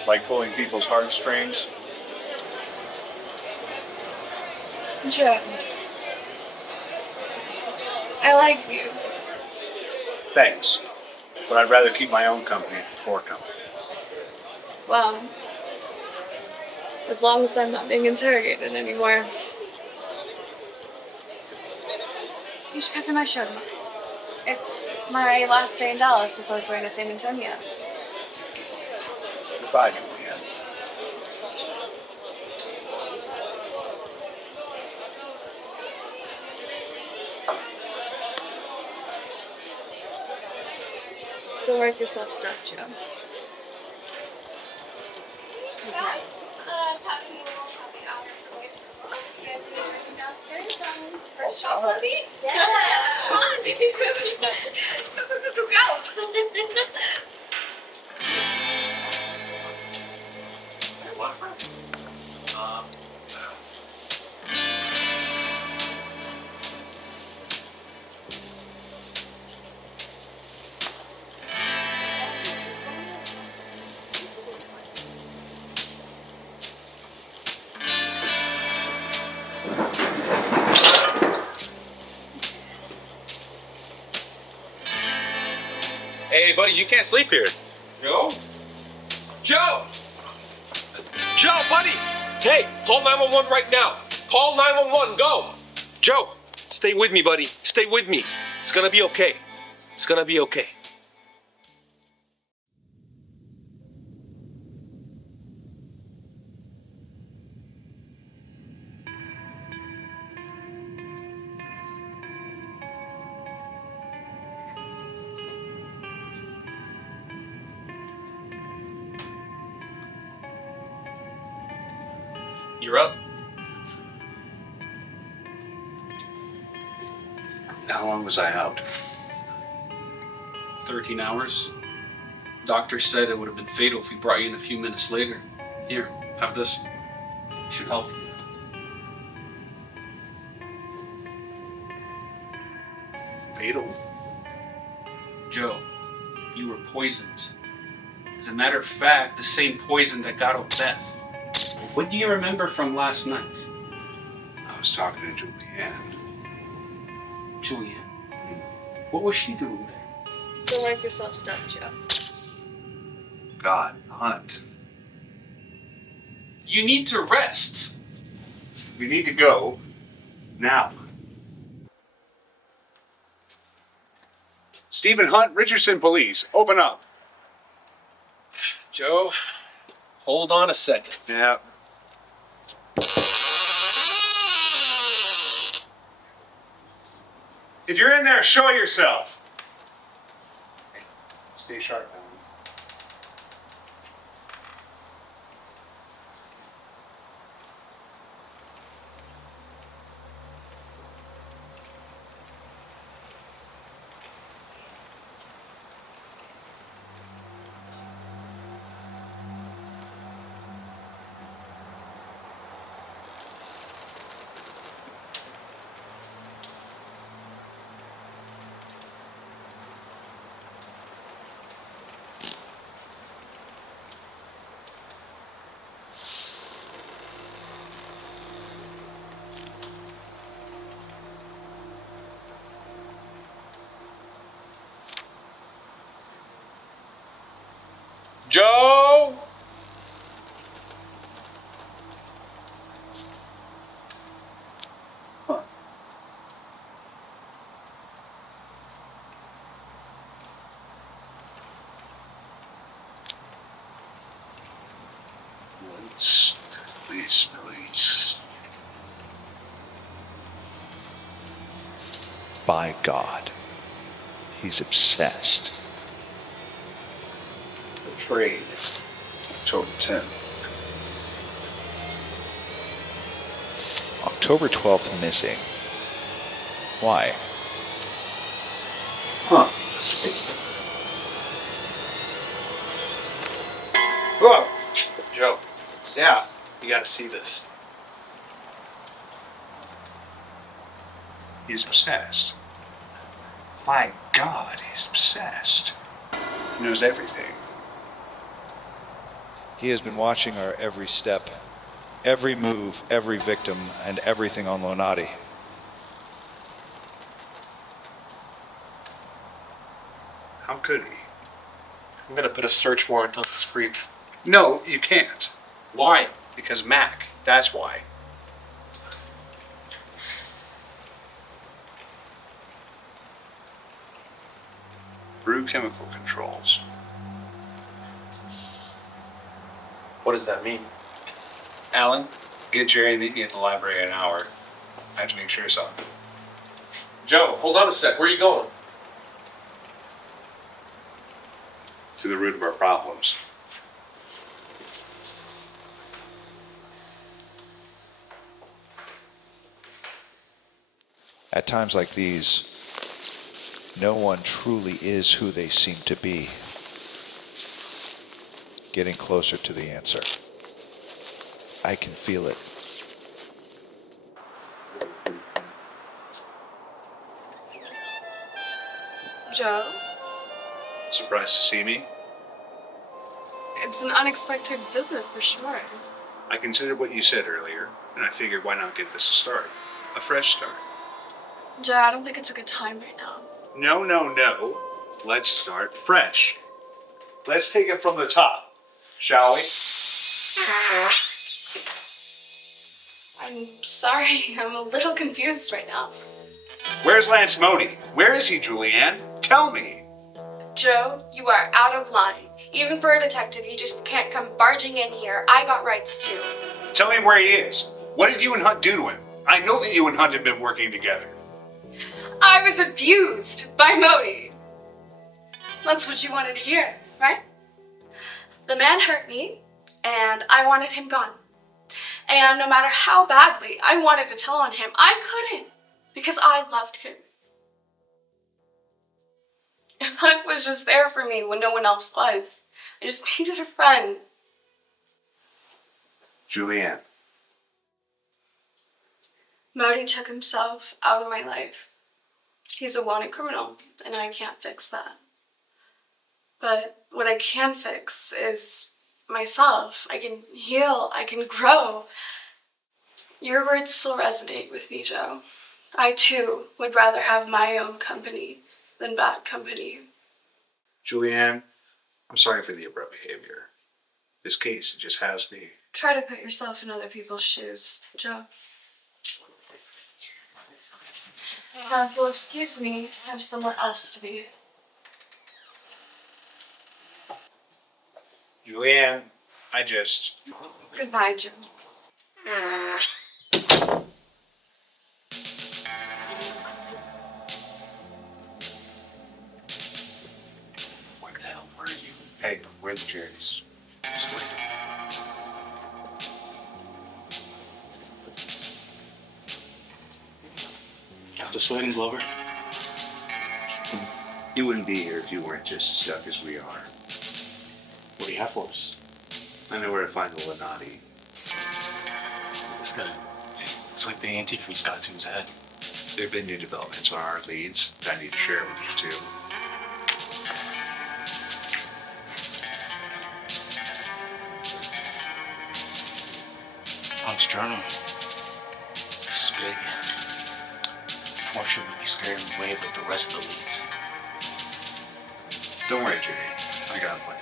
Like pulling people's heartstrings. Joe, I like you. Thanks. But I'd rather keep my own company than poor company. Well, as long as I'm not being interrogated anymore. You should come to my show tomorrow. It's my last day in Dallas before going to San Antonio. Goodbye, Julianne. Don't work yourself stuck, Joe. Hey, buddy, you can't sleep here. Joe? Joe! Joe, buddy! Hey, call 911 right now. Call 911, go! Joe, stay with me, buddy. Stay with me. It's gonna be okay. It's gonna be okay. You're up. How long was I out? 13 hours. Doctor said it would have been fatal if we brought you in a few minutes later. Here, have this. Should help. Fatal? Joe, you were poisoned. As a matter of fact, the same poison that got Beth. What do you remember from last night? I was talking to Julianne. Julianne? What was she doing there? Don't work yourself stuck, Joe. God, Hunt. You need to rest. We need to go now. Stephen Hunt, Richardson Police, open up. Joe, hold on a second. Yeah. If you're in there, show yourself. Hey, stay sharp, man. Please, please. By God, he's obsessed. Betrayed. October 10th. October 12th missing. Why? Huh. Whoa! Joe, Yeah. you gotta see this. He's obsessed. My God, he's obsessed. He knows everything. He has been watching our every step, every move, every victim, and everything on Lonati. How could he? I'm gonna put a search warrant on this creep. No, you can't. Why? Because Mac. That's why. Brew chemical controls. What does that mean? Alan, get Jerry and meet me at the library in an hour. I have to make sure of something. Joe, hold on a sec. Where are you going? To the root of our problems. At times like these, no one truly is who they seem to be. Getting closer to the answer. I can feel it. Joe, Surprised to see me? it's an unexpected visit for sure. I considered what you said earlier, and I figured why not get this a start? A fresh start. Joe, I don't think it's a good time right now. No, no, no. Let's start fresh. Let's take it from the top, shall we? I'm sorry, I'm a little confused right now. Where's Lance Modi? Where is he, Julianne? Tell me. Joe, you are out of line. Even for a detective, you just can't come barging in here. I got rights too. Tell me where he is. What did you and Hunt do to him? I know that you and Hunt have been working together. I was abused by Modi. That's what you wanted to hear, right? The man hurt me, and I wanted him gone. And no matter how badly I wanted to tell on him, I couldn't because I loved him. Hunt was just there for me when no one else was. I just needed a friend. Julianne. Modi took himself out of my life. He's a wanted criminal, and I can't fix that. But what I can fix is myself. I can heal. I can grow. Your words still resonate with me, Joe. I, too, would rather have my own company than bad company. Julianne, I'm sorry for the abrupt behavior. This case, it just has me. Try to put yourself in other people's shoes, Joe. If you'll excuse me, I have somewhere else to be. Julianne, I just... Goodbye, Joe. Where the hell were you? Hey, where are the Jerry's? This way. Got this way, Glover? You wouldn't be here if you weren't just as stuck as we are. What do you have for us? I know where to find the Lenati. This guy. It's like the antifreeze got to his head. There have been new developments on our leads that I need to share with you too. Hunt's journal. This is big. Fortunately, he scared him away with the rest of the leads. Don't worry, Jerry. I got a plan.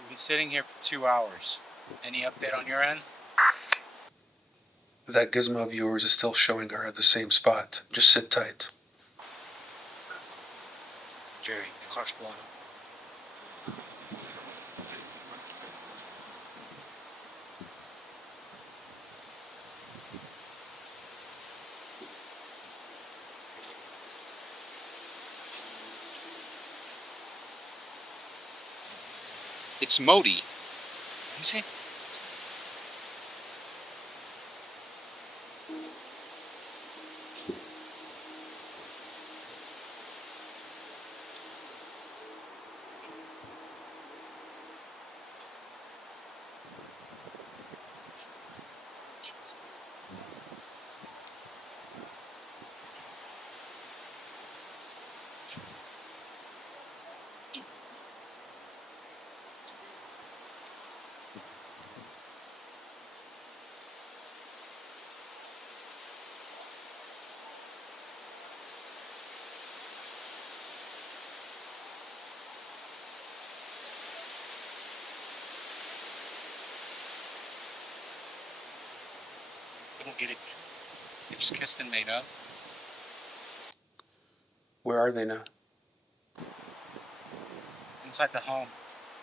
We've been sitting here for 2 hours. Any update on your end? That gizmo of yours is still showing her at the same spot. Just sit tight. Jerry, the car's blowing up. It's Modi. Let me see. I don't get it. They just kissed and made up. Where are they now? Inside the home.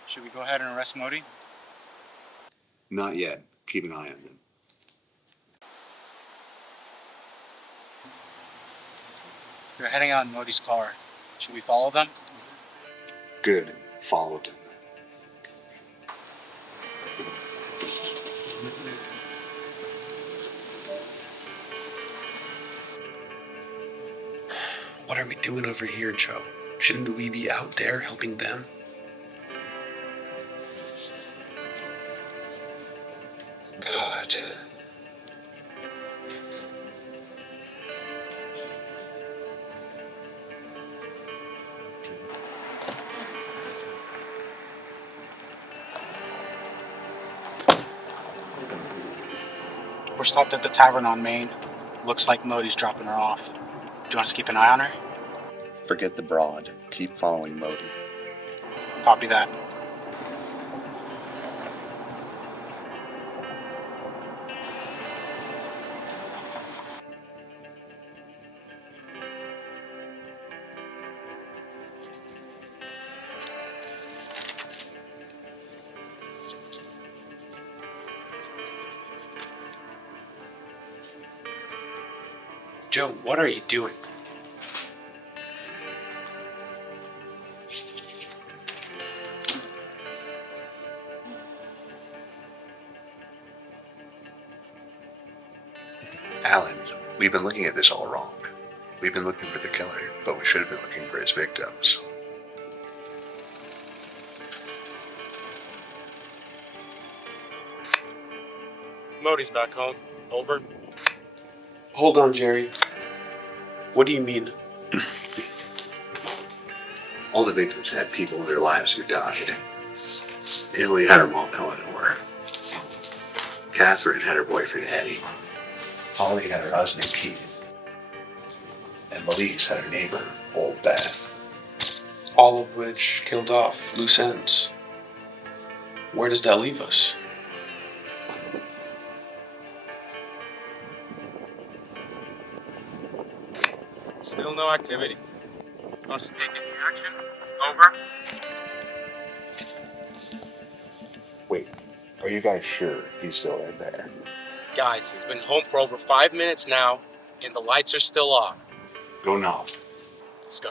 Should we go ahead and arrest Modi? Not yet. Keep an eye on them. They're heading out in Modi's car. Should we follow them? Good. Follow them. What are we doing over here, Joe? Shouldn't we be out there helping them? God. We're stopped at the tavern on Main. Looks like Modi's dropping her off. Do you want us to keep an eye on her? Forget the broad. Keep following Modi. Copy that. Joe, what are you doing? Alan, we've been looking at this all wrong. We've been looking for the killer, but we should have been looking for his victims. Modi's back home. Over. Hold on, Jerry. What do you mean? All the victims had people in their lives who died. Emily had her mom, Eleanor. Catherine had her boyfriend, Eddie. Holly had her husband, Keith. And Melise had her neighbor, Old Beth. All of which killed off loose ends. Where does that leave us? Still no activity. Want us to take any action? Over. Wait, are you guys sure he's still in there? Guys, he's been home for over 5 minutes now, and the lights are still off. Go knock. Let's go.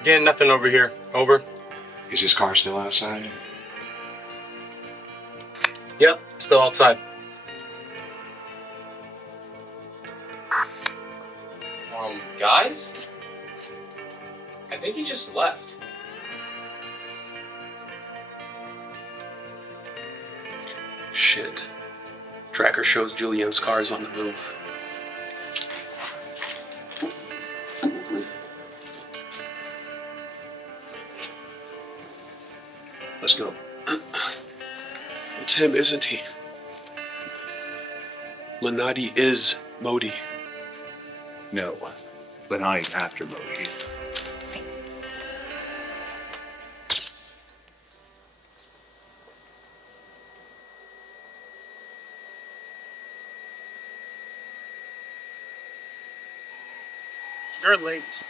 Again, nothing over here. Over. Is his car still outside? Yep, still outside. Guys? I think he just left. Shit. Tracker shows Julianne's car is on the move. Let's go. It's him, isn't he? Lenati is Modi. No. Lenati's after Modi. You're late.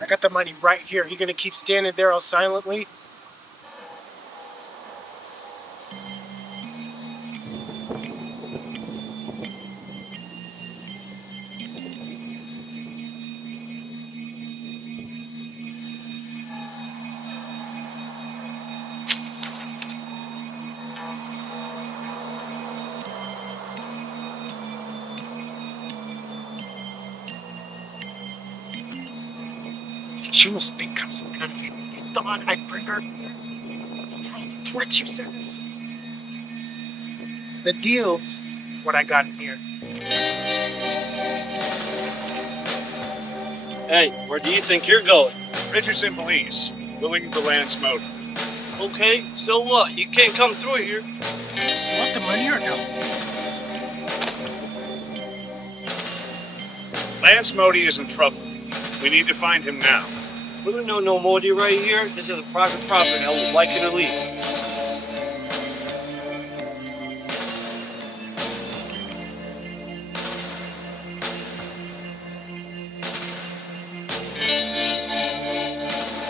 I got the money right here. You gonna keep standing there all silently? You must think I'm some kind of... You thought I'd bring her? After all the threats you sent us. The deal's what I got in here. Hey, where do you think you're going? Richardson Police. We're looking for Lance Moody. Okay, so what? You can't come through here. You want the money or no? Lance Moody is in trouble. We need to find him now. We don't know no Moody right here. This is a private property. I would like you to leave.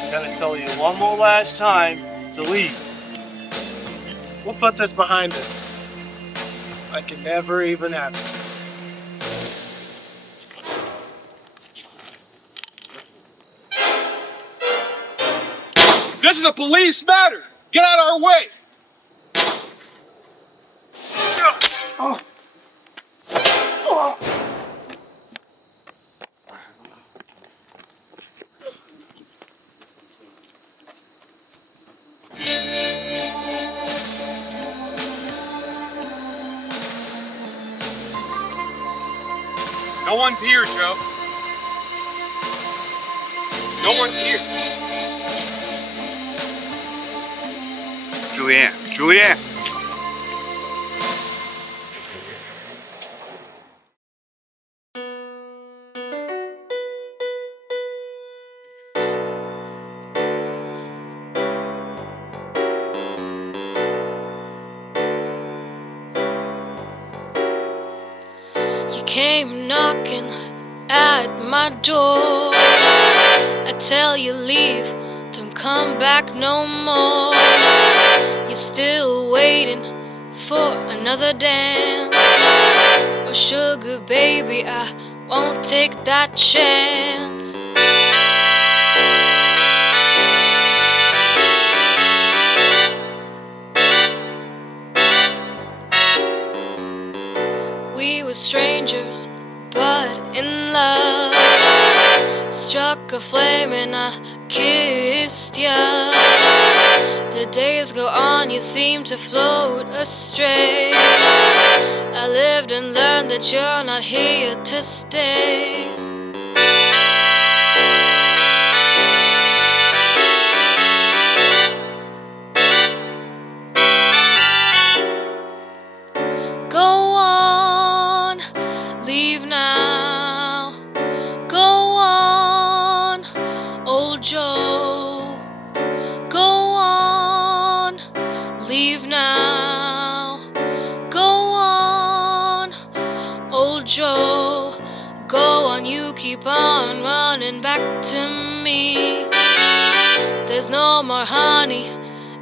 I gotta tell you one more last time to leave. We'll put this behind us. Like it never even happened. This is a police matter. Get out of our way. Oh. No one's here, Joe. No one's here. Julianne. You came knocking at my door. I tell you leave, don't come back no more. You're still waiting for another dance. Oh sugar baby, I won't take that chance. We were strangers, but in love. Struck a flame and I kissed ya. The days go on, you seem to float astray. I lived and learned that you're not here to stay. Go on, leave now. Go on, old Joe. Go on, leave now. Go on, old Joe. Go on, you keep on running back to me. There's no more honey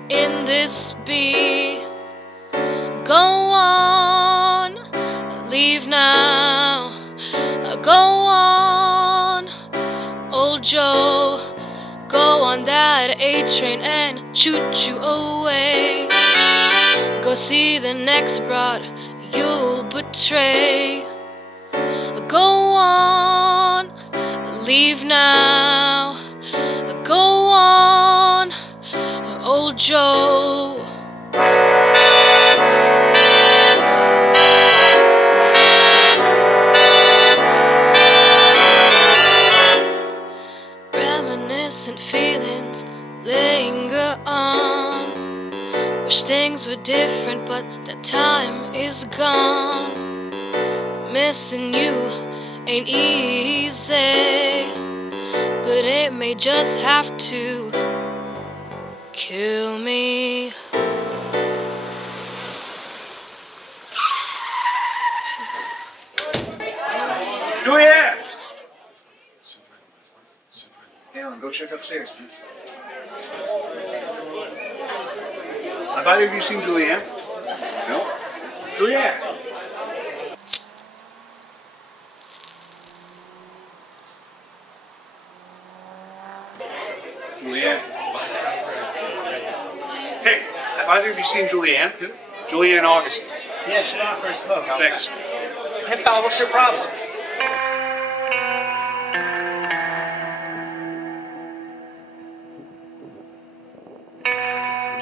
in this bee. Go on, leave now. Go on, old Joe. Go on that A train and shoot you away. Go see the next broad you'll betray. Go on, leave now. Go on, old Joe. Reminiscent feelings linger on. Wish things were different, but that time is gone. Missing you ain't easy, but it may just have to kill me. check upstairs, please. Have either of you seen Julianne? No? Julianne! Julianne. Hey, have either of you seen Julianne? Julianne August. Yeah, she went out for a smoke. Thanks. Hey, pal, what's your problem?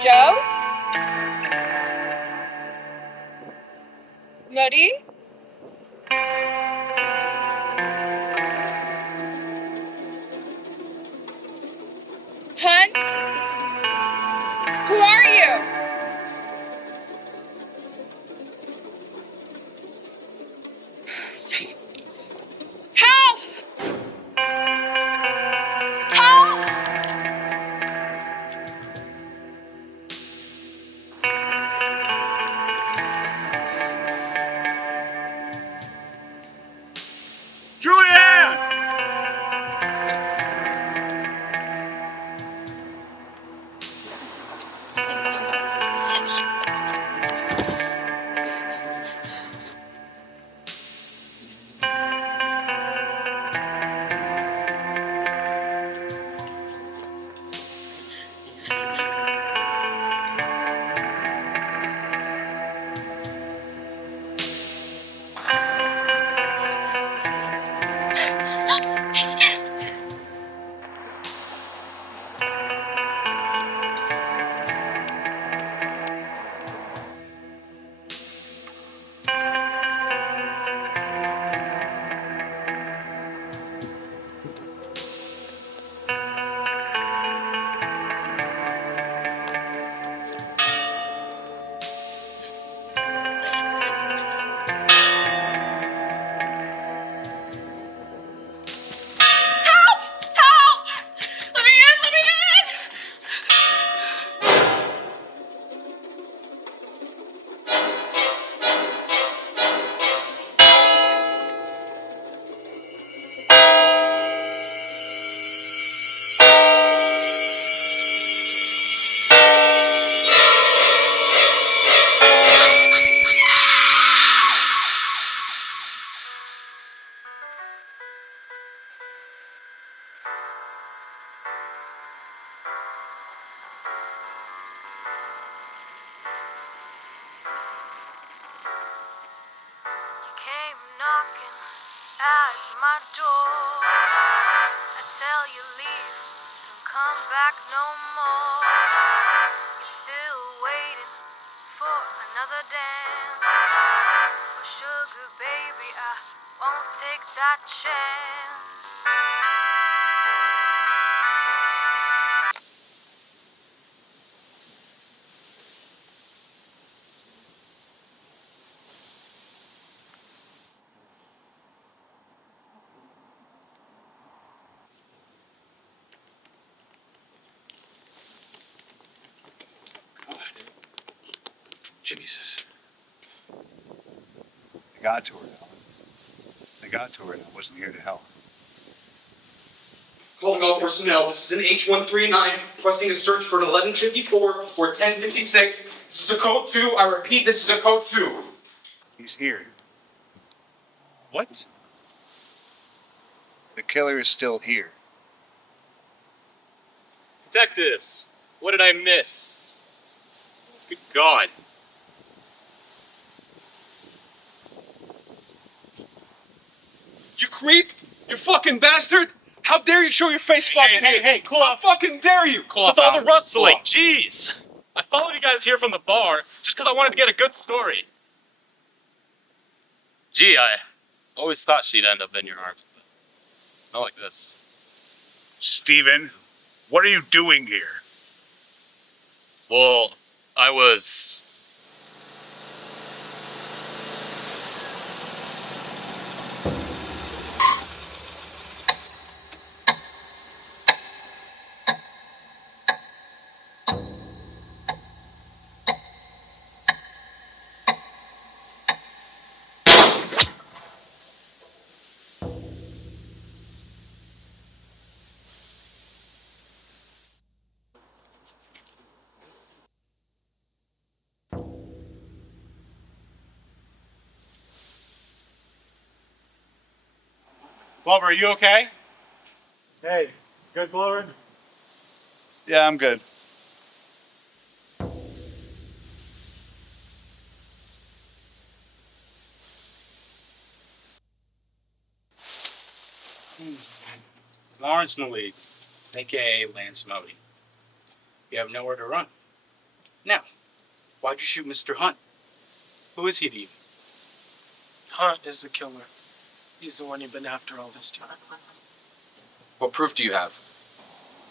Joe? Muddy? Hunt? Who are you? Stop. Help! Help! Julianne! Came knocking at my door. I tell you leave, don't come back no more. You're still waiting for another dance. Oh sugar baby, I won't take that chance. Jesus. They got to her, Alan. They got to her and I wasn't here to help. Calling all personnel. This is an H139 requesting a search for an 1154 or 1056. This is a code 2. I repeat, this is a code 2. He's here. What? The killer is still here. Detectives, what did I miss? Good God. You creep! You fucking bastard! How dare you show your face fucking Hey, cool off. How fucking dare you! Cool off, With all the Alan. rustling, Cool off. jeez! I followed you guys here from the bar just because I wanted to get a good story. Gee, I always thought she'd end up in your arms, but not like this. Steven, what are you doing here? Well, I was... Glover, are you okay? Hey, good, Glover? Yeah, I'm good. Lawrence Malik, aka Lance Modi. You have nowhere to run. Now, why'd you shoot Mr. Hunt? Who is he to you? Hunt is the killer. He's the one you've been after all this time. What proof do you have?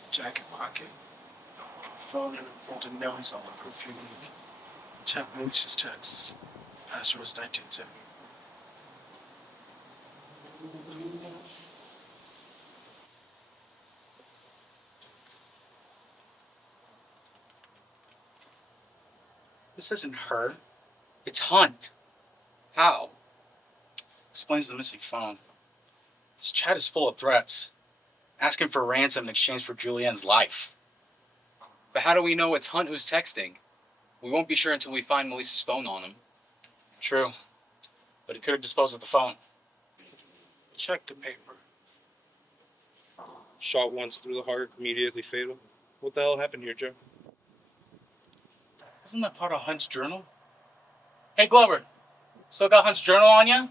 Jacket pocket. Phone and a folder notes all the proof you need. Check Luis's texts. Password is 1970. This isn't her. It's Hunt. How? Explains the missing phone. This chat is full of threats. Asking for ransom in exchange for Julianne's life. But how do we know it's Hunt who's texting? We won't be sure until we find Melissa's phone on him. True. But he could have disposed of the phone. Check the paper. Shot once through the heart, immediately fatal. What the hell happened here, Joe? Isn't that part of Hunt's journal? Hey, Glover. Still got Hunt's journal on you?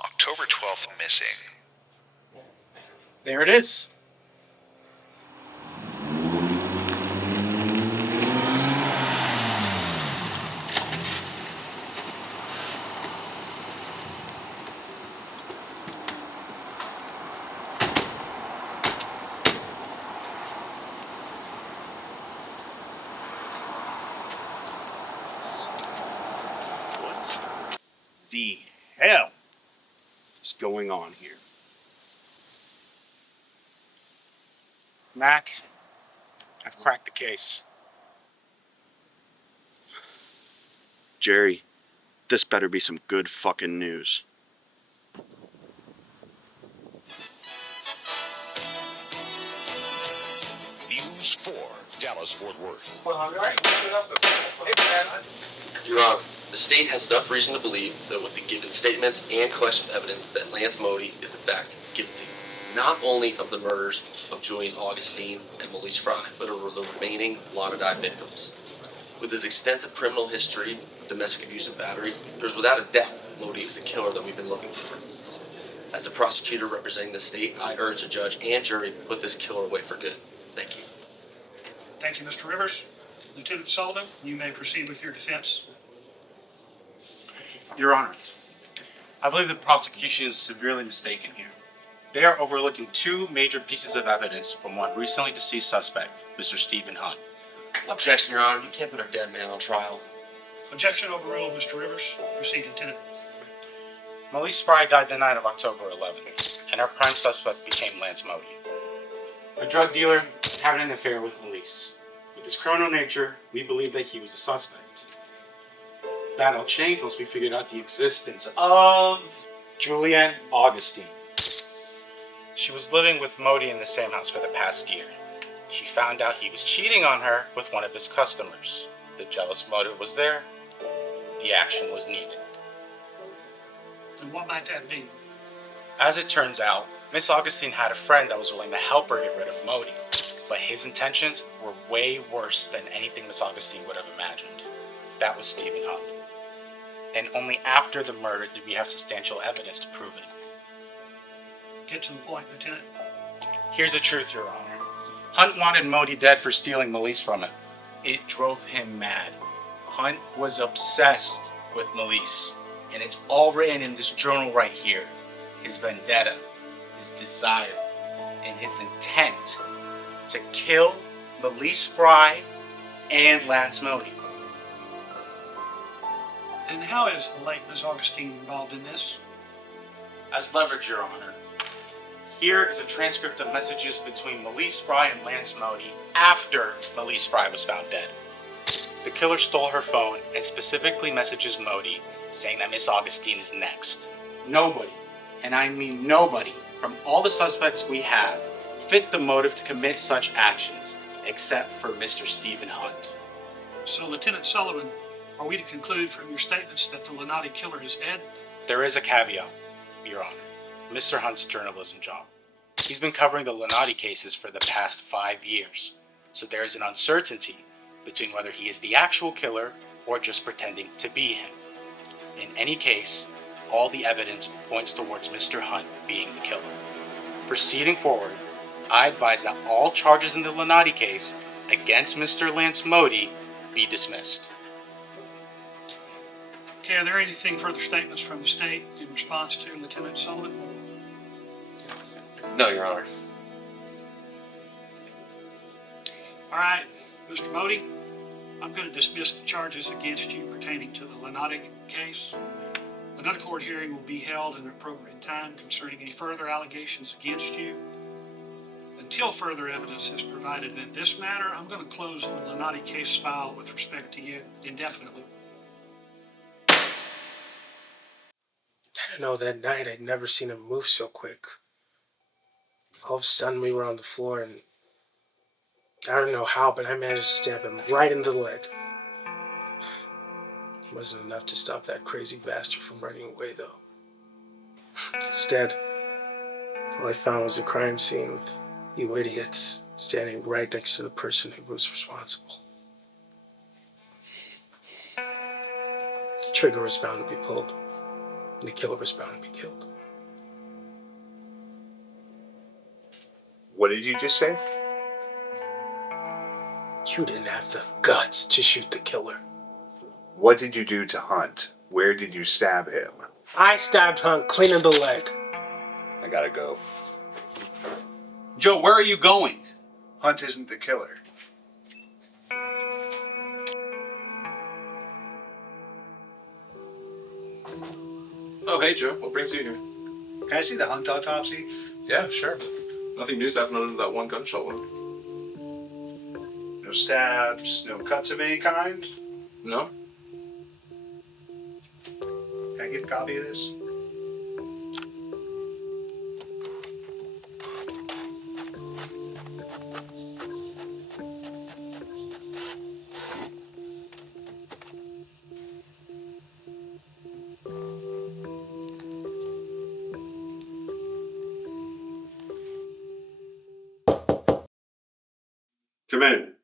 October 12th missing. There it is. What the hell is going on here? Mac, I've cracked the case. Jerry, this better be some good fucking news. News 4, Dallas-Fort Worth. Your Honor, the state has enough reason to believe that with the given statements and collection of evidence that Lance Modi is in fact guilty, not only of the murders of Julian Augustine and Melise Fry, but of the remaining Lauderdale victims. With his extensive criminal history, domestic abuse and battery, there's without a doubt Modi is the killer that we've been looking for. As a prosecutor representing the state, I urge the judge and jury to put this killer away for good. Thank you. Thank you, Mr. Rivers. Lieutenant Sullivan, you may proceed with your defense. Your Honor, I believe the prosecution is severely mistaken here. They are overlooking two major pieces of evidence from one recently deceased suspect, Mr. Stephen Hunt. Objection, Your Honor. You can't put a dead man on trial. Objection overruled, Mr. Rivers. Proceed, Lieutenant. Melise Fry died the night of October 11th, and our prime suspect became Lance Modi. A drug dealer having an affair with Melise. With his criminal nature, we believe that he was a suspect. That all changed once we figured out the existence of Julianne Augustine. She was living with Modi in the same house for the past year. She found out he was cheating on her with one of his customers. The jealous motive was there. The action was needed. And what might that be? As it turns out, Miss Augustine had a friend that was willing to help her get rid of Modi, but his intentions were way worse than anything Miss Augustine would have imagined. That was Stephen Hunt. And only after the murder did we have substantial evidence to prove it. Get to the point, Lieutenant. Here's the truth, Your Honor. Hunt wanted Modi dead for stealing Melise from him. It drove him mad. Hunt was obsessed with Melise, and it's all written in this journal right here. His vendetta, his desire, and his intent to kill Melise Fry and Lance Modi. And how is the late Miss Augustine involved in this? As leverage, Your Honor, here is a transcript of messages between Melise Fry and Lance Modi after Melise Fry was found dead. The killer stole her phone and specifically messages Modi saying that Miss Augustine is next. Nobody, and I mean nobody, from all the suspects we have fit the motive to commit such actions except for Mr. Stephen Hunt. So, Lieutenant Sullivan, are we to conclude from your statements that the Lenati killer is dead? There is a caveat, Your Honor. Mr. Hunt's journalism job. He's been covering the Lenati cases for the past 5 years, so there is an uncertainty between whether he is the actual killer or just pretending to be him. In any case, all the evidence points towards Mr. Hunt being the killer. Proceeding forward, I advise that all charges in the Lenati case against Mr. Lance Modi be dismissed. Okay, are there anything further statements from the state in response to Lieutenant Sullivan? No, Your Honor. All right, Mr. Modi, I'm going to dismiss the charges against you pertaining to the Lenati case. Another court hearing will be held in an appropriate time concerning any further allegations against you. Until further evidence is provided in this matter, I'm going to close the Lenati case file with respect to you indefinitely. I don't know, that night I'd never seen him move so quick. All of a sudden we were on the floor and I don't know how, but I managed to stab him right in the leg. It wasn't enough to stop that crazy bastard from running away though. Instead, all I found was a crime scene with you idiots standing right next to the person who was responsible. The trigger was bound to be pulled, and the killer was bound to be killed. What did you just say? You didn't have the guts to shoot the killer. What did you do to Hunt? Where did you stab him? I stabbed Hunt clean in the leg. I gotta go. Joe, where are you going? Hunt isn't the killer. Oh, hey, Joe. What brings you here? Can I see the Hunt autopsy? Yeah, sure. Nothing news happened other than that one gunshot wound. No stabs, no cuts of any kind? No? Can I get a copy of this? Come in.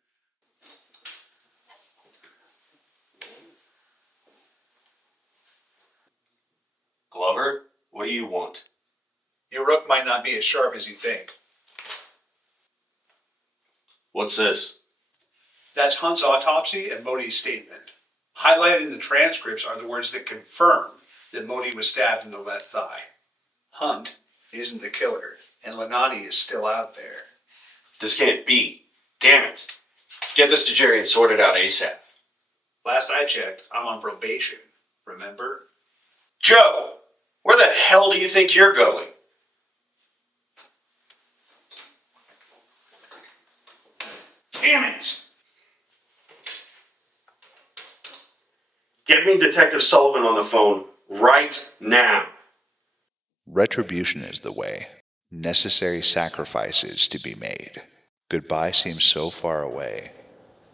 Glover, what do you want? Your rook might not be as sharp as you think. What's this? That's Hunt's autopsy and Modi's statement. Highlighted in the transcripts are the words that confirm that Modi was stabbed in the left thigh. Hunt isn't the killer, and Lenati is still out there. This can't be. Damn it. Get this to Jerry and sort it out ASAP. Last I checked, I'm on probation. Remember? Joe, where the hell do you think you're going? Damn it! Get me Detective Sullivan on the phone right now. Retribution is the way. Necessary sacrifices to be made. Goodbye seems so far away,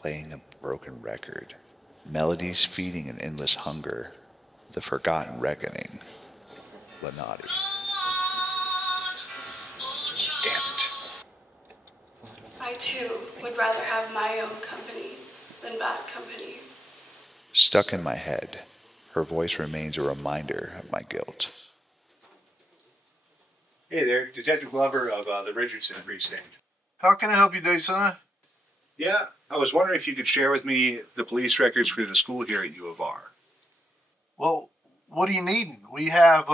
playing a broken record. Melodies feeding an endless hunger. The forgotten reckoning. Lenati. Damn it. I too would rather have my own company than bad company. Stuck in my head, her voice remains a reminder of my guilt. Hey there, Detective Glover of the Richardson Precinct. How can I help you today, son? Yeah, I was wondering if you could share with me the police records for the school here at U of R. Well, what are you needing? We have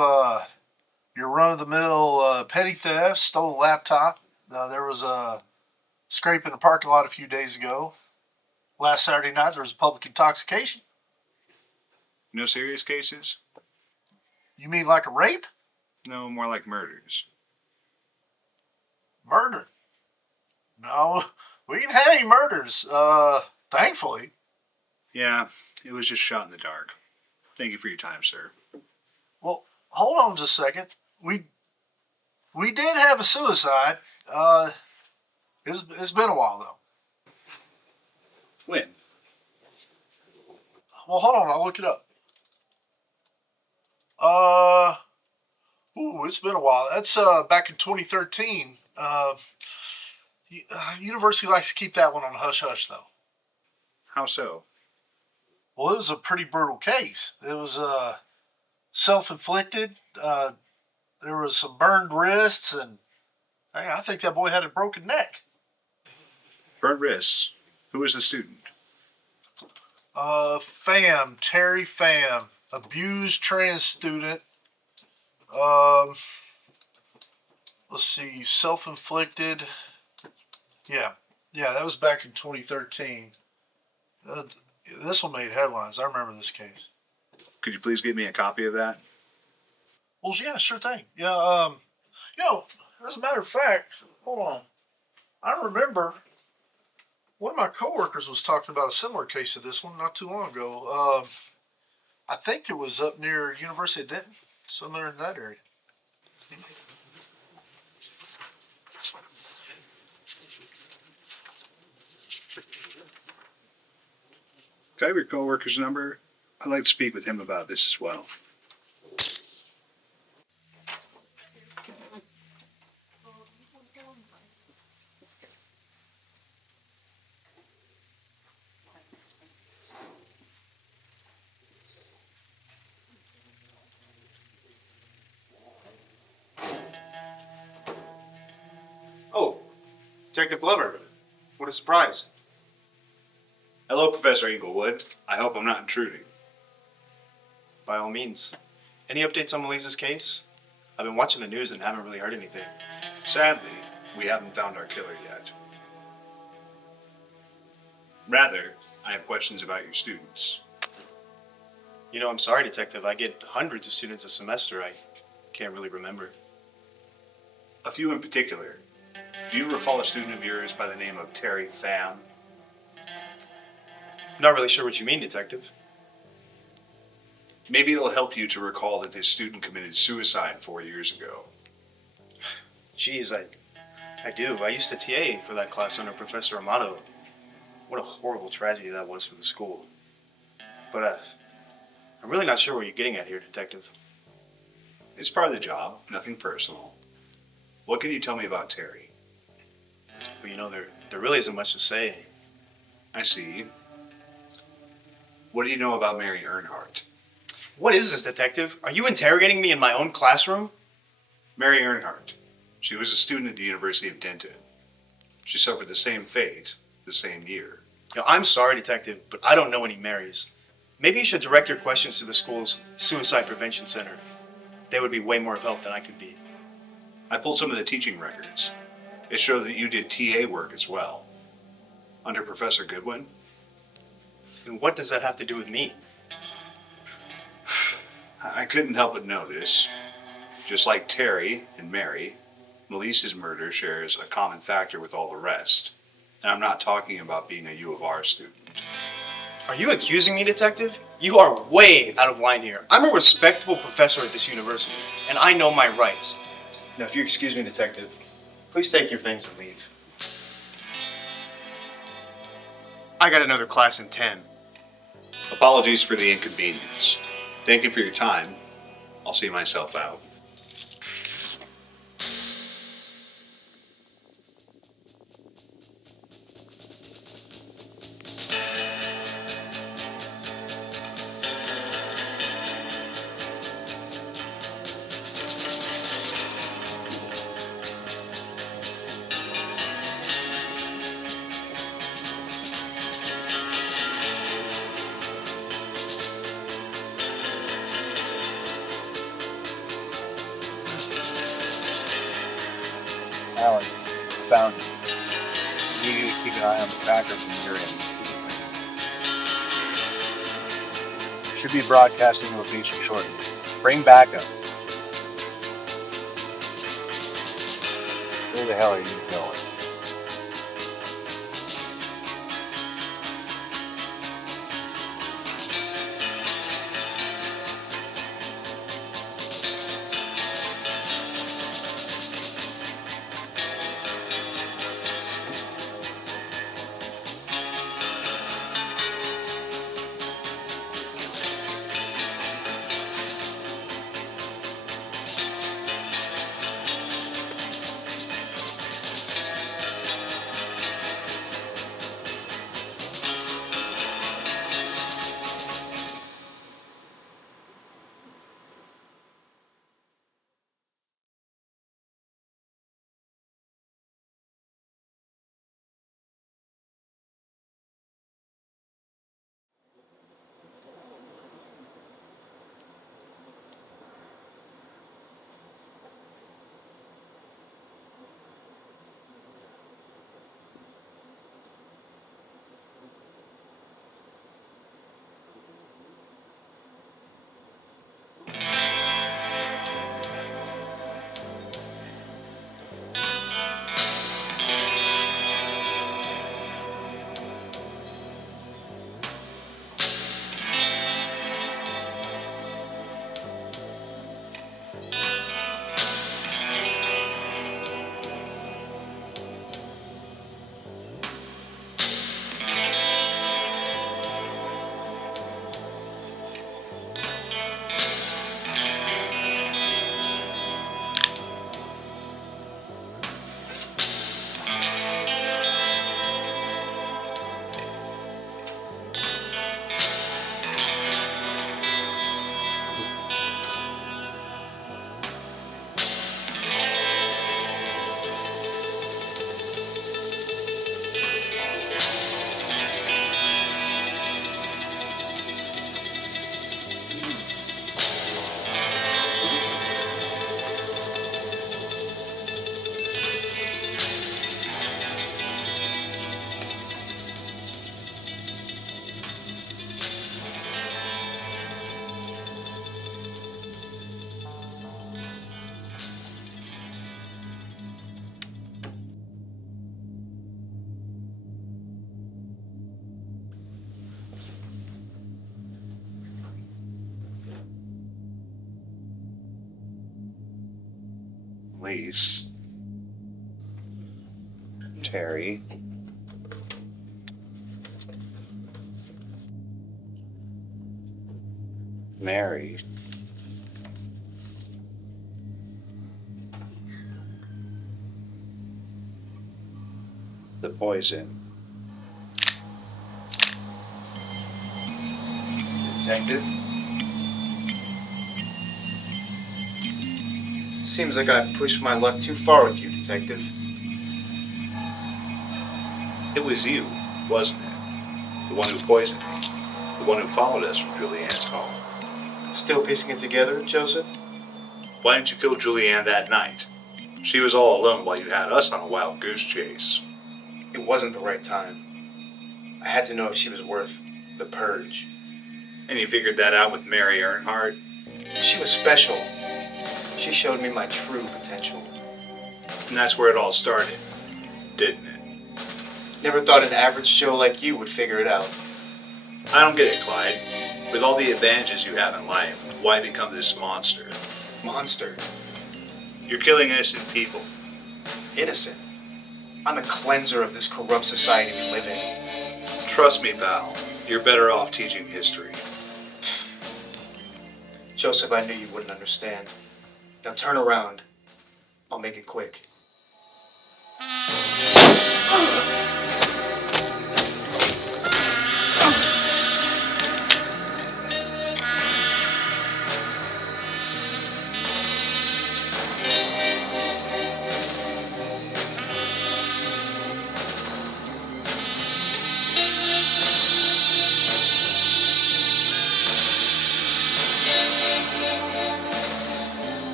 your run-of-the-mill petty theft, stolen laptop. There was a scrape in the parking lot a few days ago. Last Saturday night, there was public intoxication. No serious cases? You mean like a rape? No, more like murders. Murder? No, we ain't had any murders, thankfully. Yeah, it was just shot in the dark. Thank you for your time, sir. Well, hold on just a second. We did have a suicide. It's been a while, though. When? Well, hold on. I'll look it up. It's been a while. That's back in 2013. University likes to keep that one on hush hush, though. How so? Well, it was a pretty brutal case. It was self-inflicted. There was some burned wrists, and hey, I think that boy had a broken neck. Burnt wrists. Who was the student? Terry Pham, abused trans student. Let's see, self-inflicted. Yeah, that was back in 2013. This one made headlines. I remember this case. Could you please give me a copy of that? Well, yeah, sure thing. Yeah, as a matter of fact, hold on. I remember one of my coworkers was talking about a similar case to this one not too long ago. I think it was up near University of Denton, somewhere in that area. Can I have your coworker's number? I'd like to speak with him about this as well. Oh, Detective Glover. What a surprise. Hello, Professor Inglewood. I hope I'm not intruding. By all means. Any updates on Melissa's case? I've been watching the news and haven't really heard anything. Sadly, we haven't found our killer yet. Rather, I have questions about your students. You know, I'm sorry, Detective. I get hundreds of students a semester. I can't really remember. A few in particular. Do you recall a student of yours by the name of Terry Pham? I'm not really sure what you mean, Detective. Maybe it'll help you to recall that this student committed suicide 4 years ago. Jeez, I do. I used to TA for that class under Professor Amato. What a horrible tragedy that was for the school. But I'm really not sure what you're getting at here, Detective. It's part of the job, nothing personal. What can you tell me about Terry? Well, you know, there really isn't much to say. I see. What do you know about Mary Earnhardt? What is this, Detective? Are you interrogating me in my own classroom? Mary Earnhardt. She was a student at the University of Denton. She suffered the same fate the same year. You know, I'm sorry, Detective, but I don't know any Marys. Maybe you should direct your questions to the school's Suicide Prevention Center. They would be way more of help than I could be. I pulled some of the teaching records. It showed that you did TA work as well. Under Professor Goodwin? And what does that have to do with me? I couldn't help but notice, just like Terry and Mary, Melissa's murder shares a common factor with all the rest. And I'm not talking about being a U of R student. Are you accusing me, Detective? You are way out of line here. I'm a respectable professor at this university, and I know my rights. Now, if you excuse me, Detective, please take your things and leave. I got another class in 10. Apologies for the inconvenience. Thank you for your time. I'll see myself out. Alan, found it. You need to keep an eye on the tracker from your end. Should be broadcasting location shortly. Bring backup. Where the hell are you going? police. Terry. Mary. The poison. Detective? Seems like I've pushed my luck too far with you, Detective. It was you, wasn't it? The one who poisoned me. The one who followed us from Julianne's home. Still piecing it together, Joseph? Why didn't you kill Julianne that night? She was all alone while you had us on a wild goose chase. It wasn't the right time. I had to know if she was worth the purge. And you figured that out with Mary Earnhardt? She was special. She showed me my true potential. And that's where it all started, didn't it? Never thought an average Joe like you would figure it out. I don't get it, Clyde. With all the advantages you have in life, why become this monster? Monster? You're killing innocent people. Innocent? I'm a cleanser of this corrupt society we live in. Trust me, pal. You're better off teaching history. Joseph, I knew you wouldn't understand. Now turn around. I'll make it quick.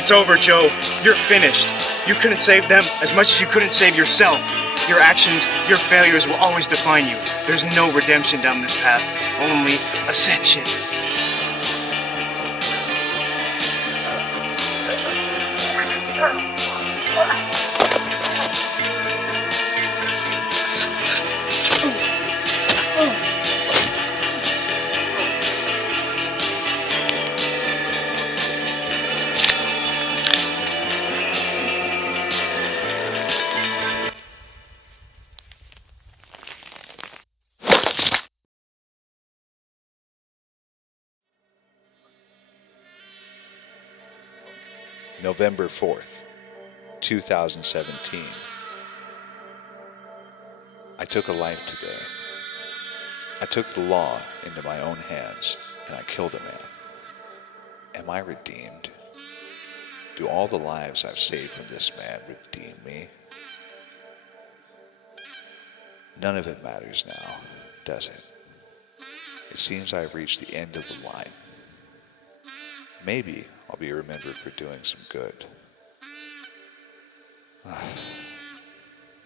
It's over, Joe. You're finished. You couldn't save them as much as you couldn't save yourself. Your actions, your failures will always define you. There's no redemption down this path, only ascension. November 4th, 2017. I took a life today. I took the law into my own hands, and I killed a man. Am I redeemed? Do all the lives I've saved from this man redeem me? None of it matters now, does it? It seems I've reached the end of the line. Maybe I'll be remembered for doing some good.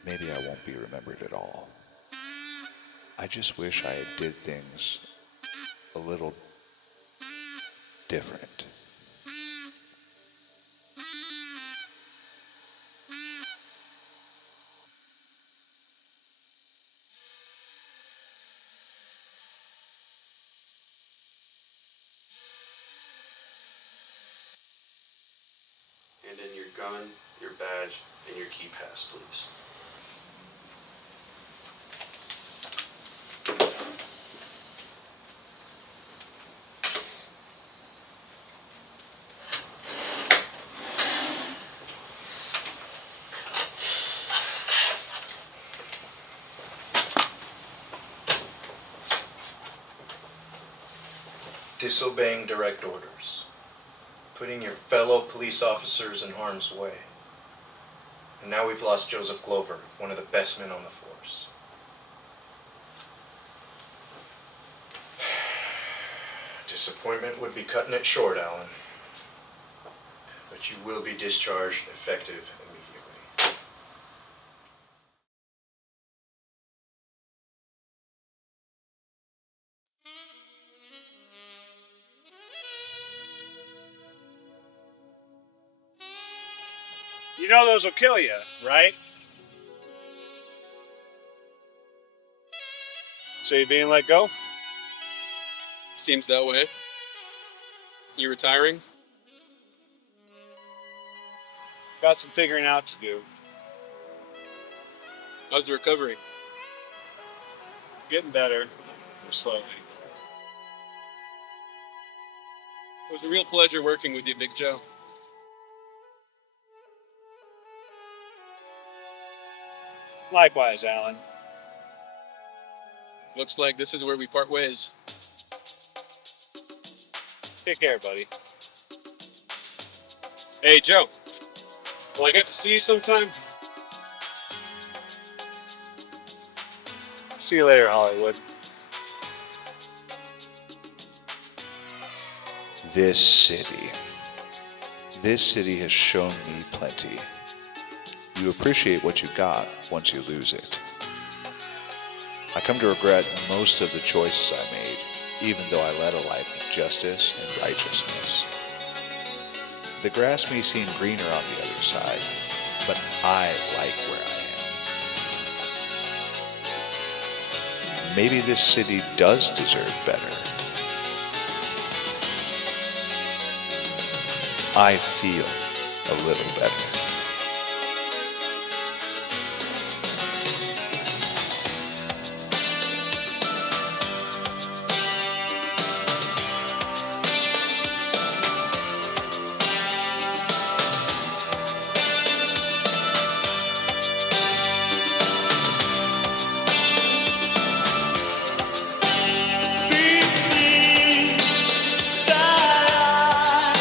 Maybe I won't be remembered at all. I just wish I had did things a little different. Hand in your gun, your badge, and your key pass, please. disobeying direct orders, putting your fellow police officers in harm's way. And now we've lost Joseph Glover, one of the best men on the force. Disappointment would be cutting it short, Alan. But you will be discharged effective immediately. You know those will kill you, right? So you're being let go? Seems that way. You retiring? Got some figuring out to do. How's the recovery? Getting better, slowly. It was a real pleasure working with you, Big Joe. Likewise, Alan. Looks like this is where we part ways. Take care, buddy. Hey, Joe. Will I get to see you sometime? See you later, Hollywood. This city. This city has shown me plenty. You appreciate what you got once you lose it. I come to regret most of the choices I made, even though I led a life of justice and righteousness. The grass may seem greener on the other side, but I like where I am. Maybe this city does deserve better. I feel a little better. These things that I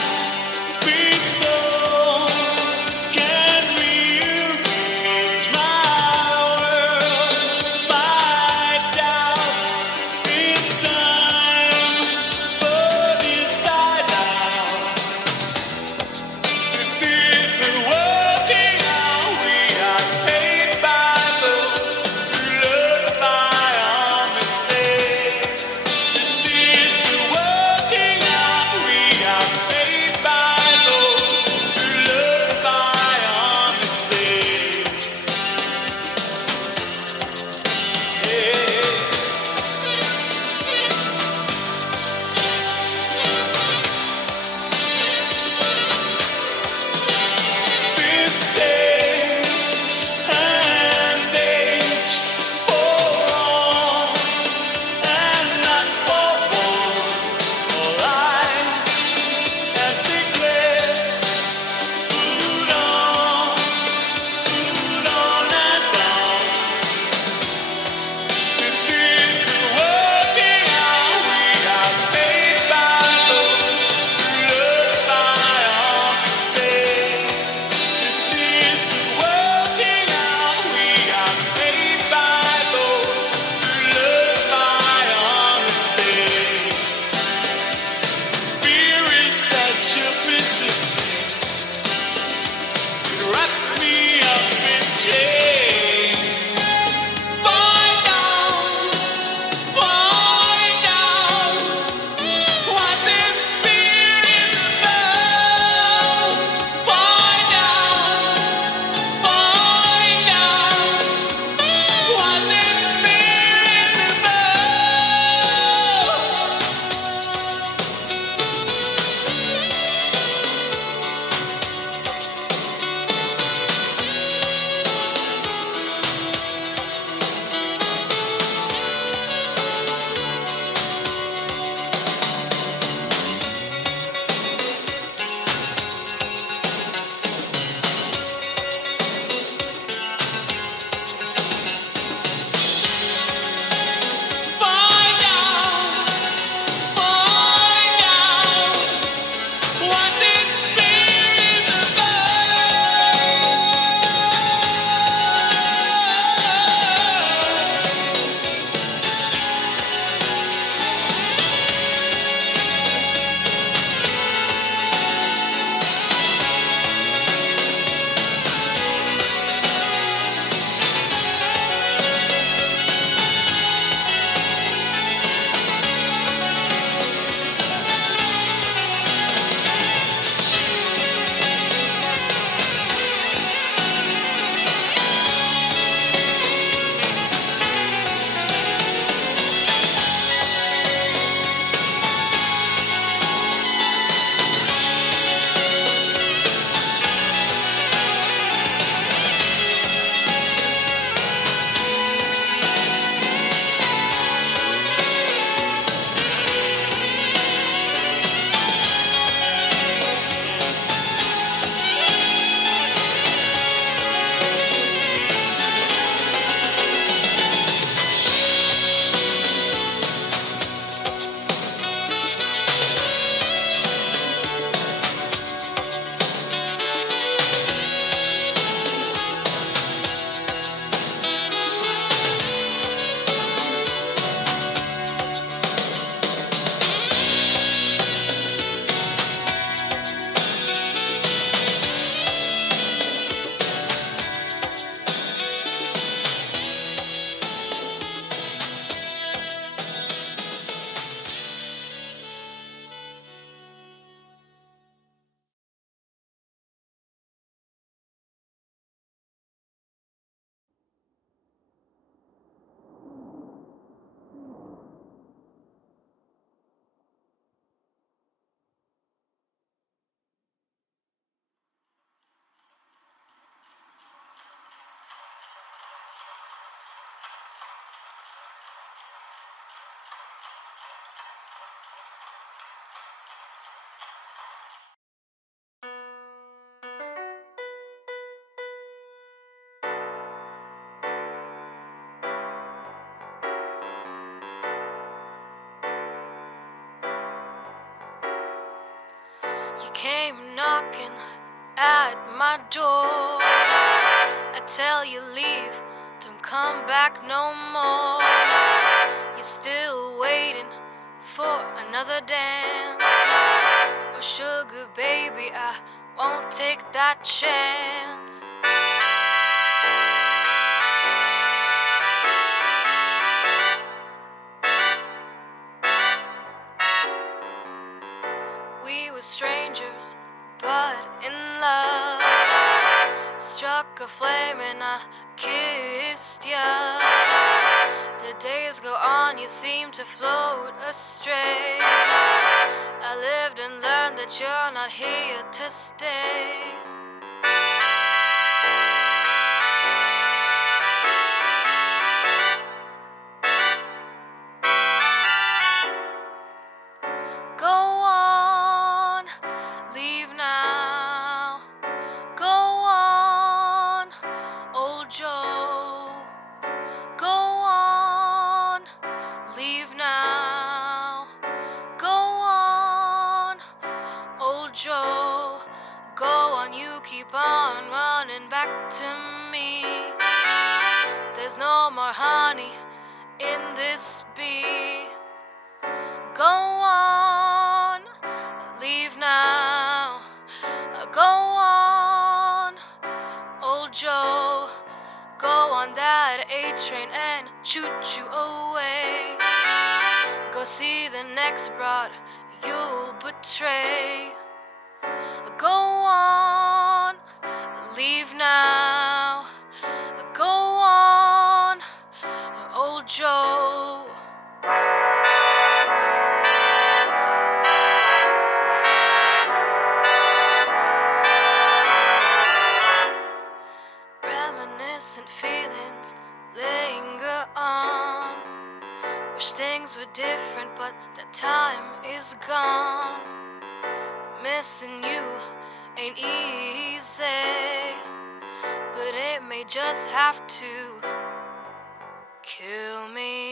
You came knocking at my door. I tell you leave, don't come back no more. You're still waiting for another dance. Oh sugar baby, I won't take that chance. We were strangers, but in love. Struck a flame and I kissed ya. The days go on, you seem to float astray. I lived and learned that you're not here to stay. Go on, leave now. Go on, old Joe. Go on, leave now. Go on, old Joe. Go on, you keep on running back to me. There's no more honey in this bee. Go on, leave now. Go on, old Joe. Go on that A train and choo-choo away. Go see the next broad you'll betray. Go on, leave now. Go on, old Joe. Reminiscent feelings linger on. Wish things were different, but that time is gone. Missing you ain't easy, but it may just have to kill me.